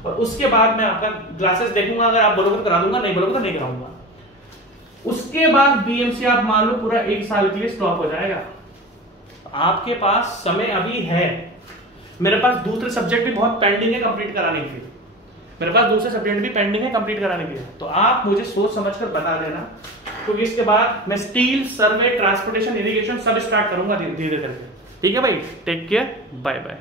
और उसके बाद मैं आपका क्लासेस देखूंगा। अगर आप बोलोगे तो करा दूंगा, नहीं बोलोगे तो नहीं कराऊंगा। उसके बाद बीएमसी आप मान लो पूरा 1 साल के लिए स्टॉप हो जाएगा। आपके पास समय अभी है। मेरे पास दूसरे सब्जेक्ट भी बहुत पेंडिंग है कंप्लीट कराने के लिए, मेरे पास दूसरे सब्जेक्ट भी पेंडिंग है कंप्लीट कराने के लिए। तो आप मुझे सोच समझकर बता देना, क्योंकि इसके बाद मैं स्टील, सर्वे, ट्रांसपोर्टेशन, इरिगेशन सब स्टार्ट करूंगा धीरे धीरे करके। ठीक है भाई, टेक केयर, बाय बाय।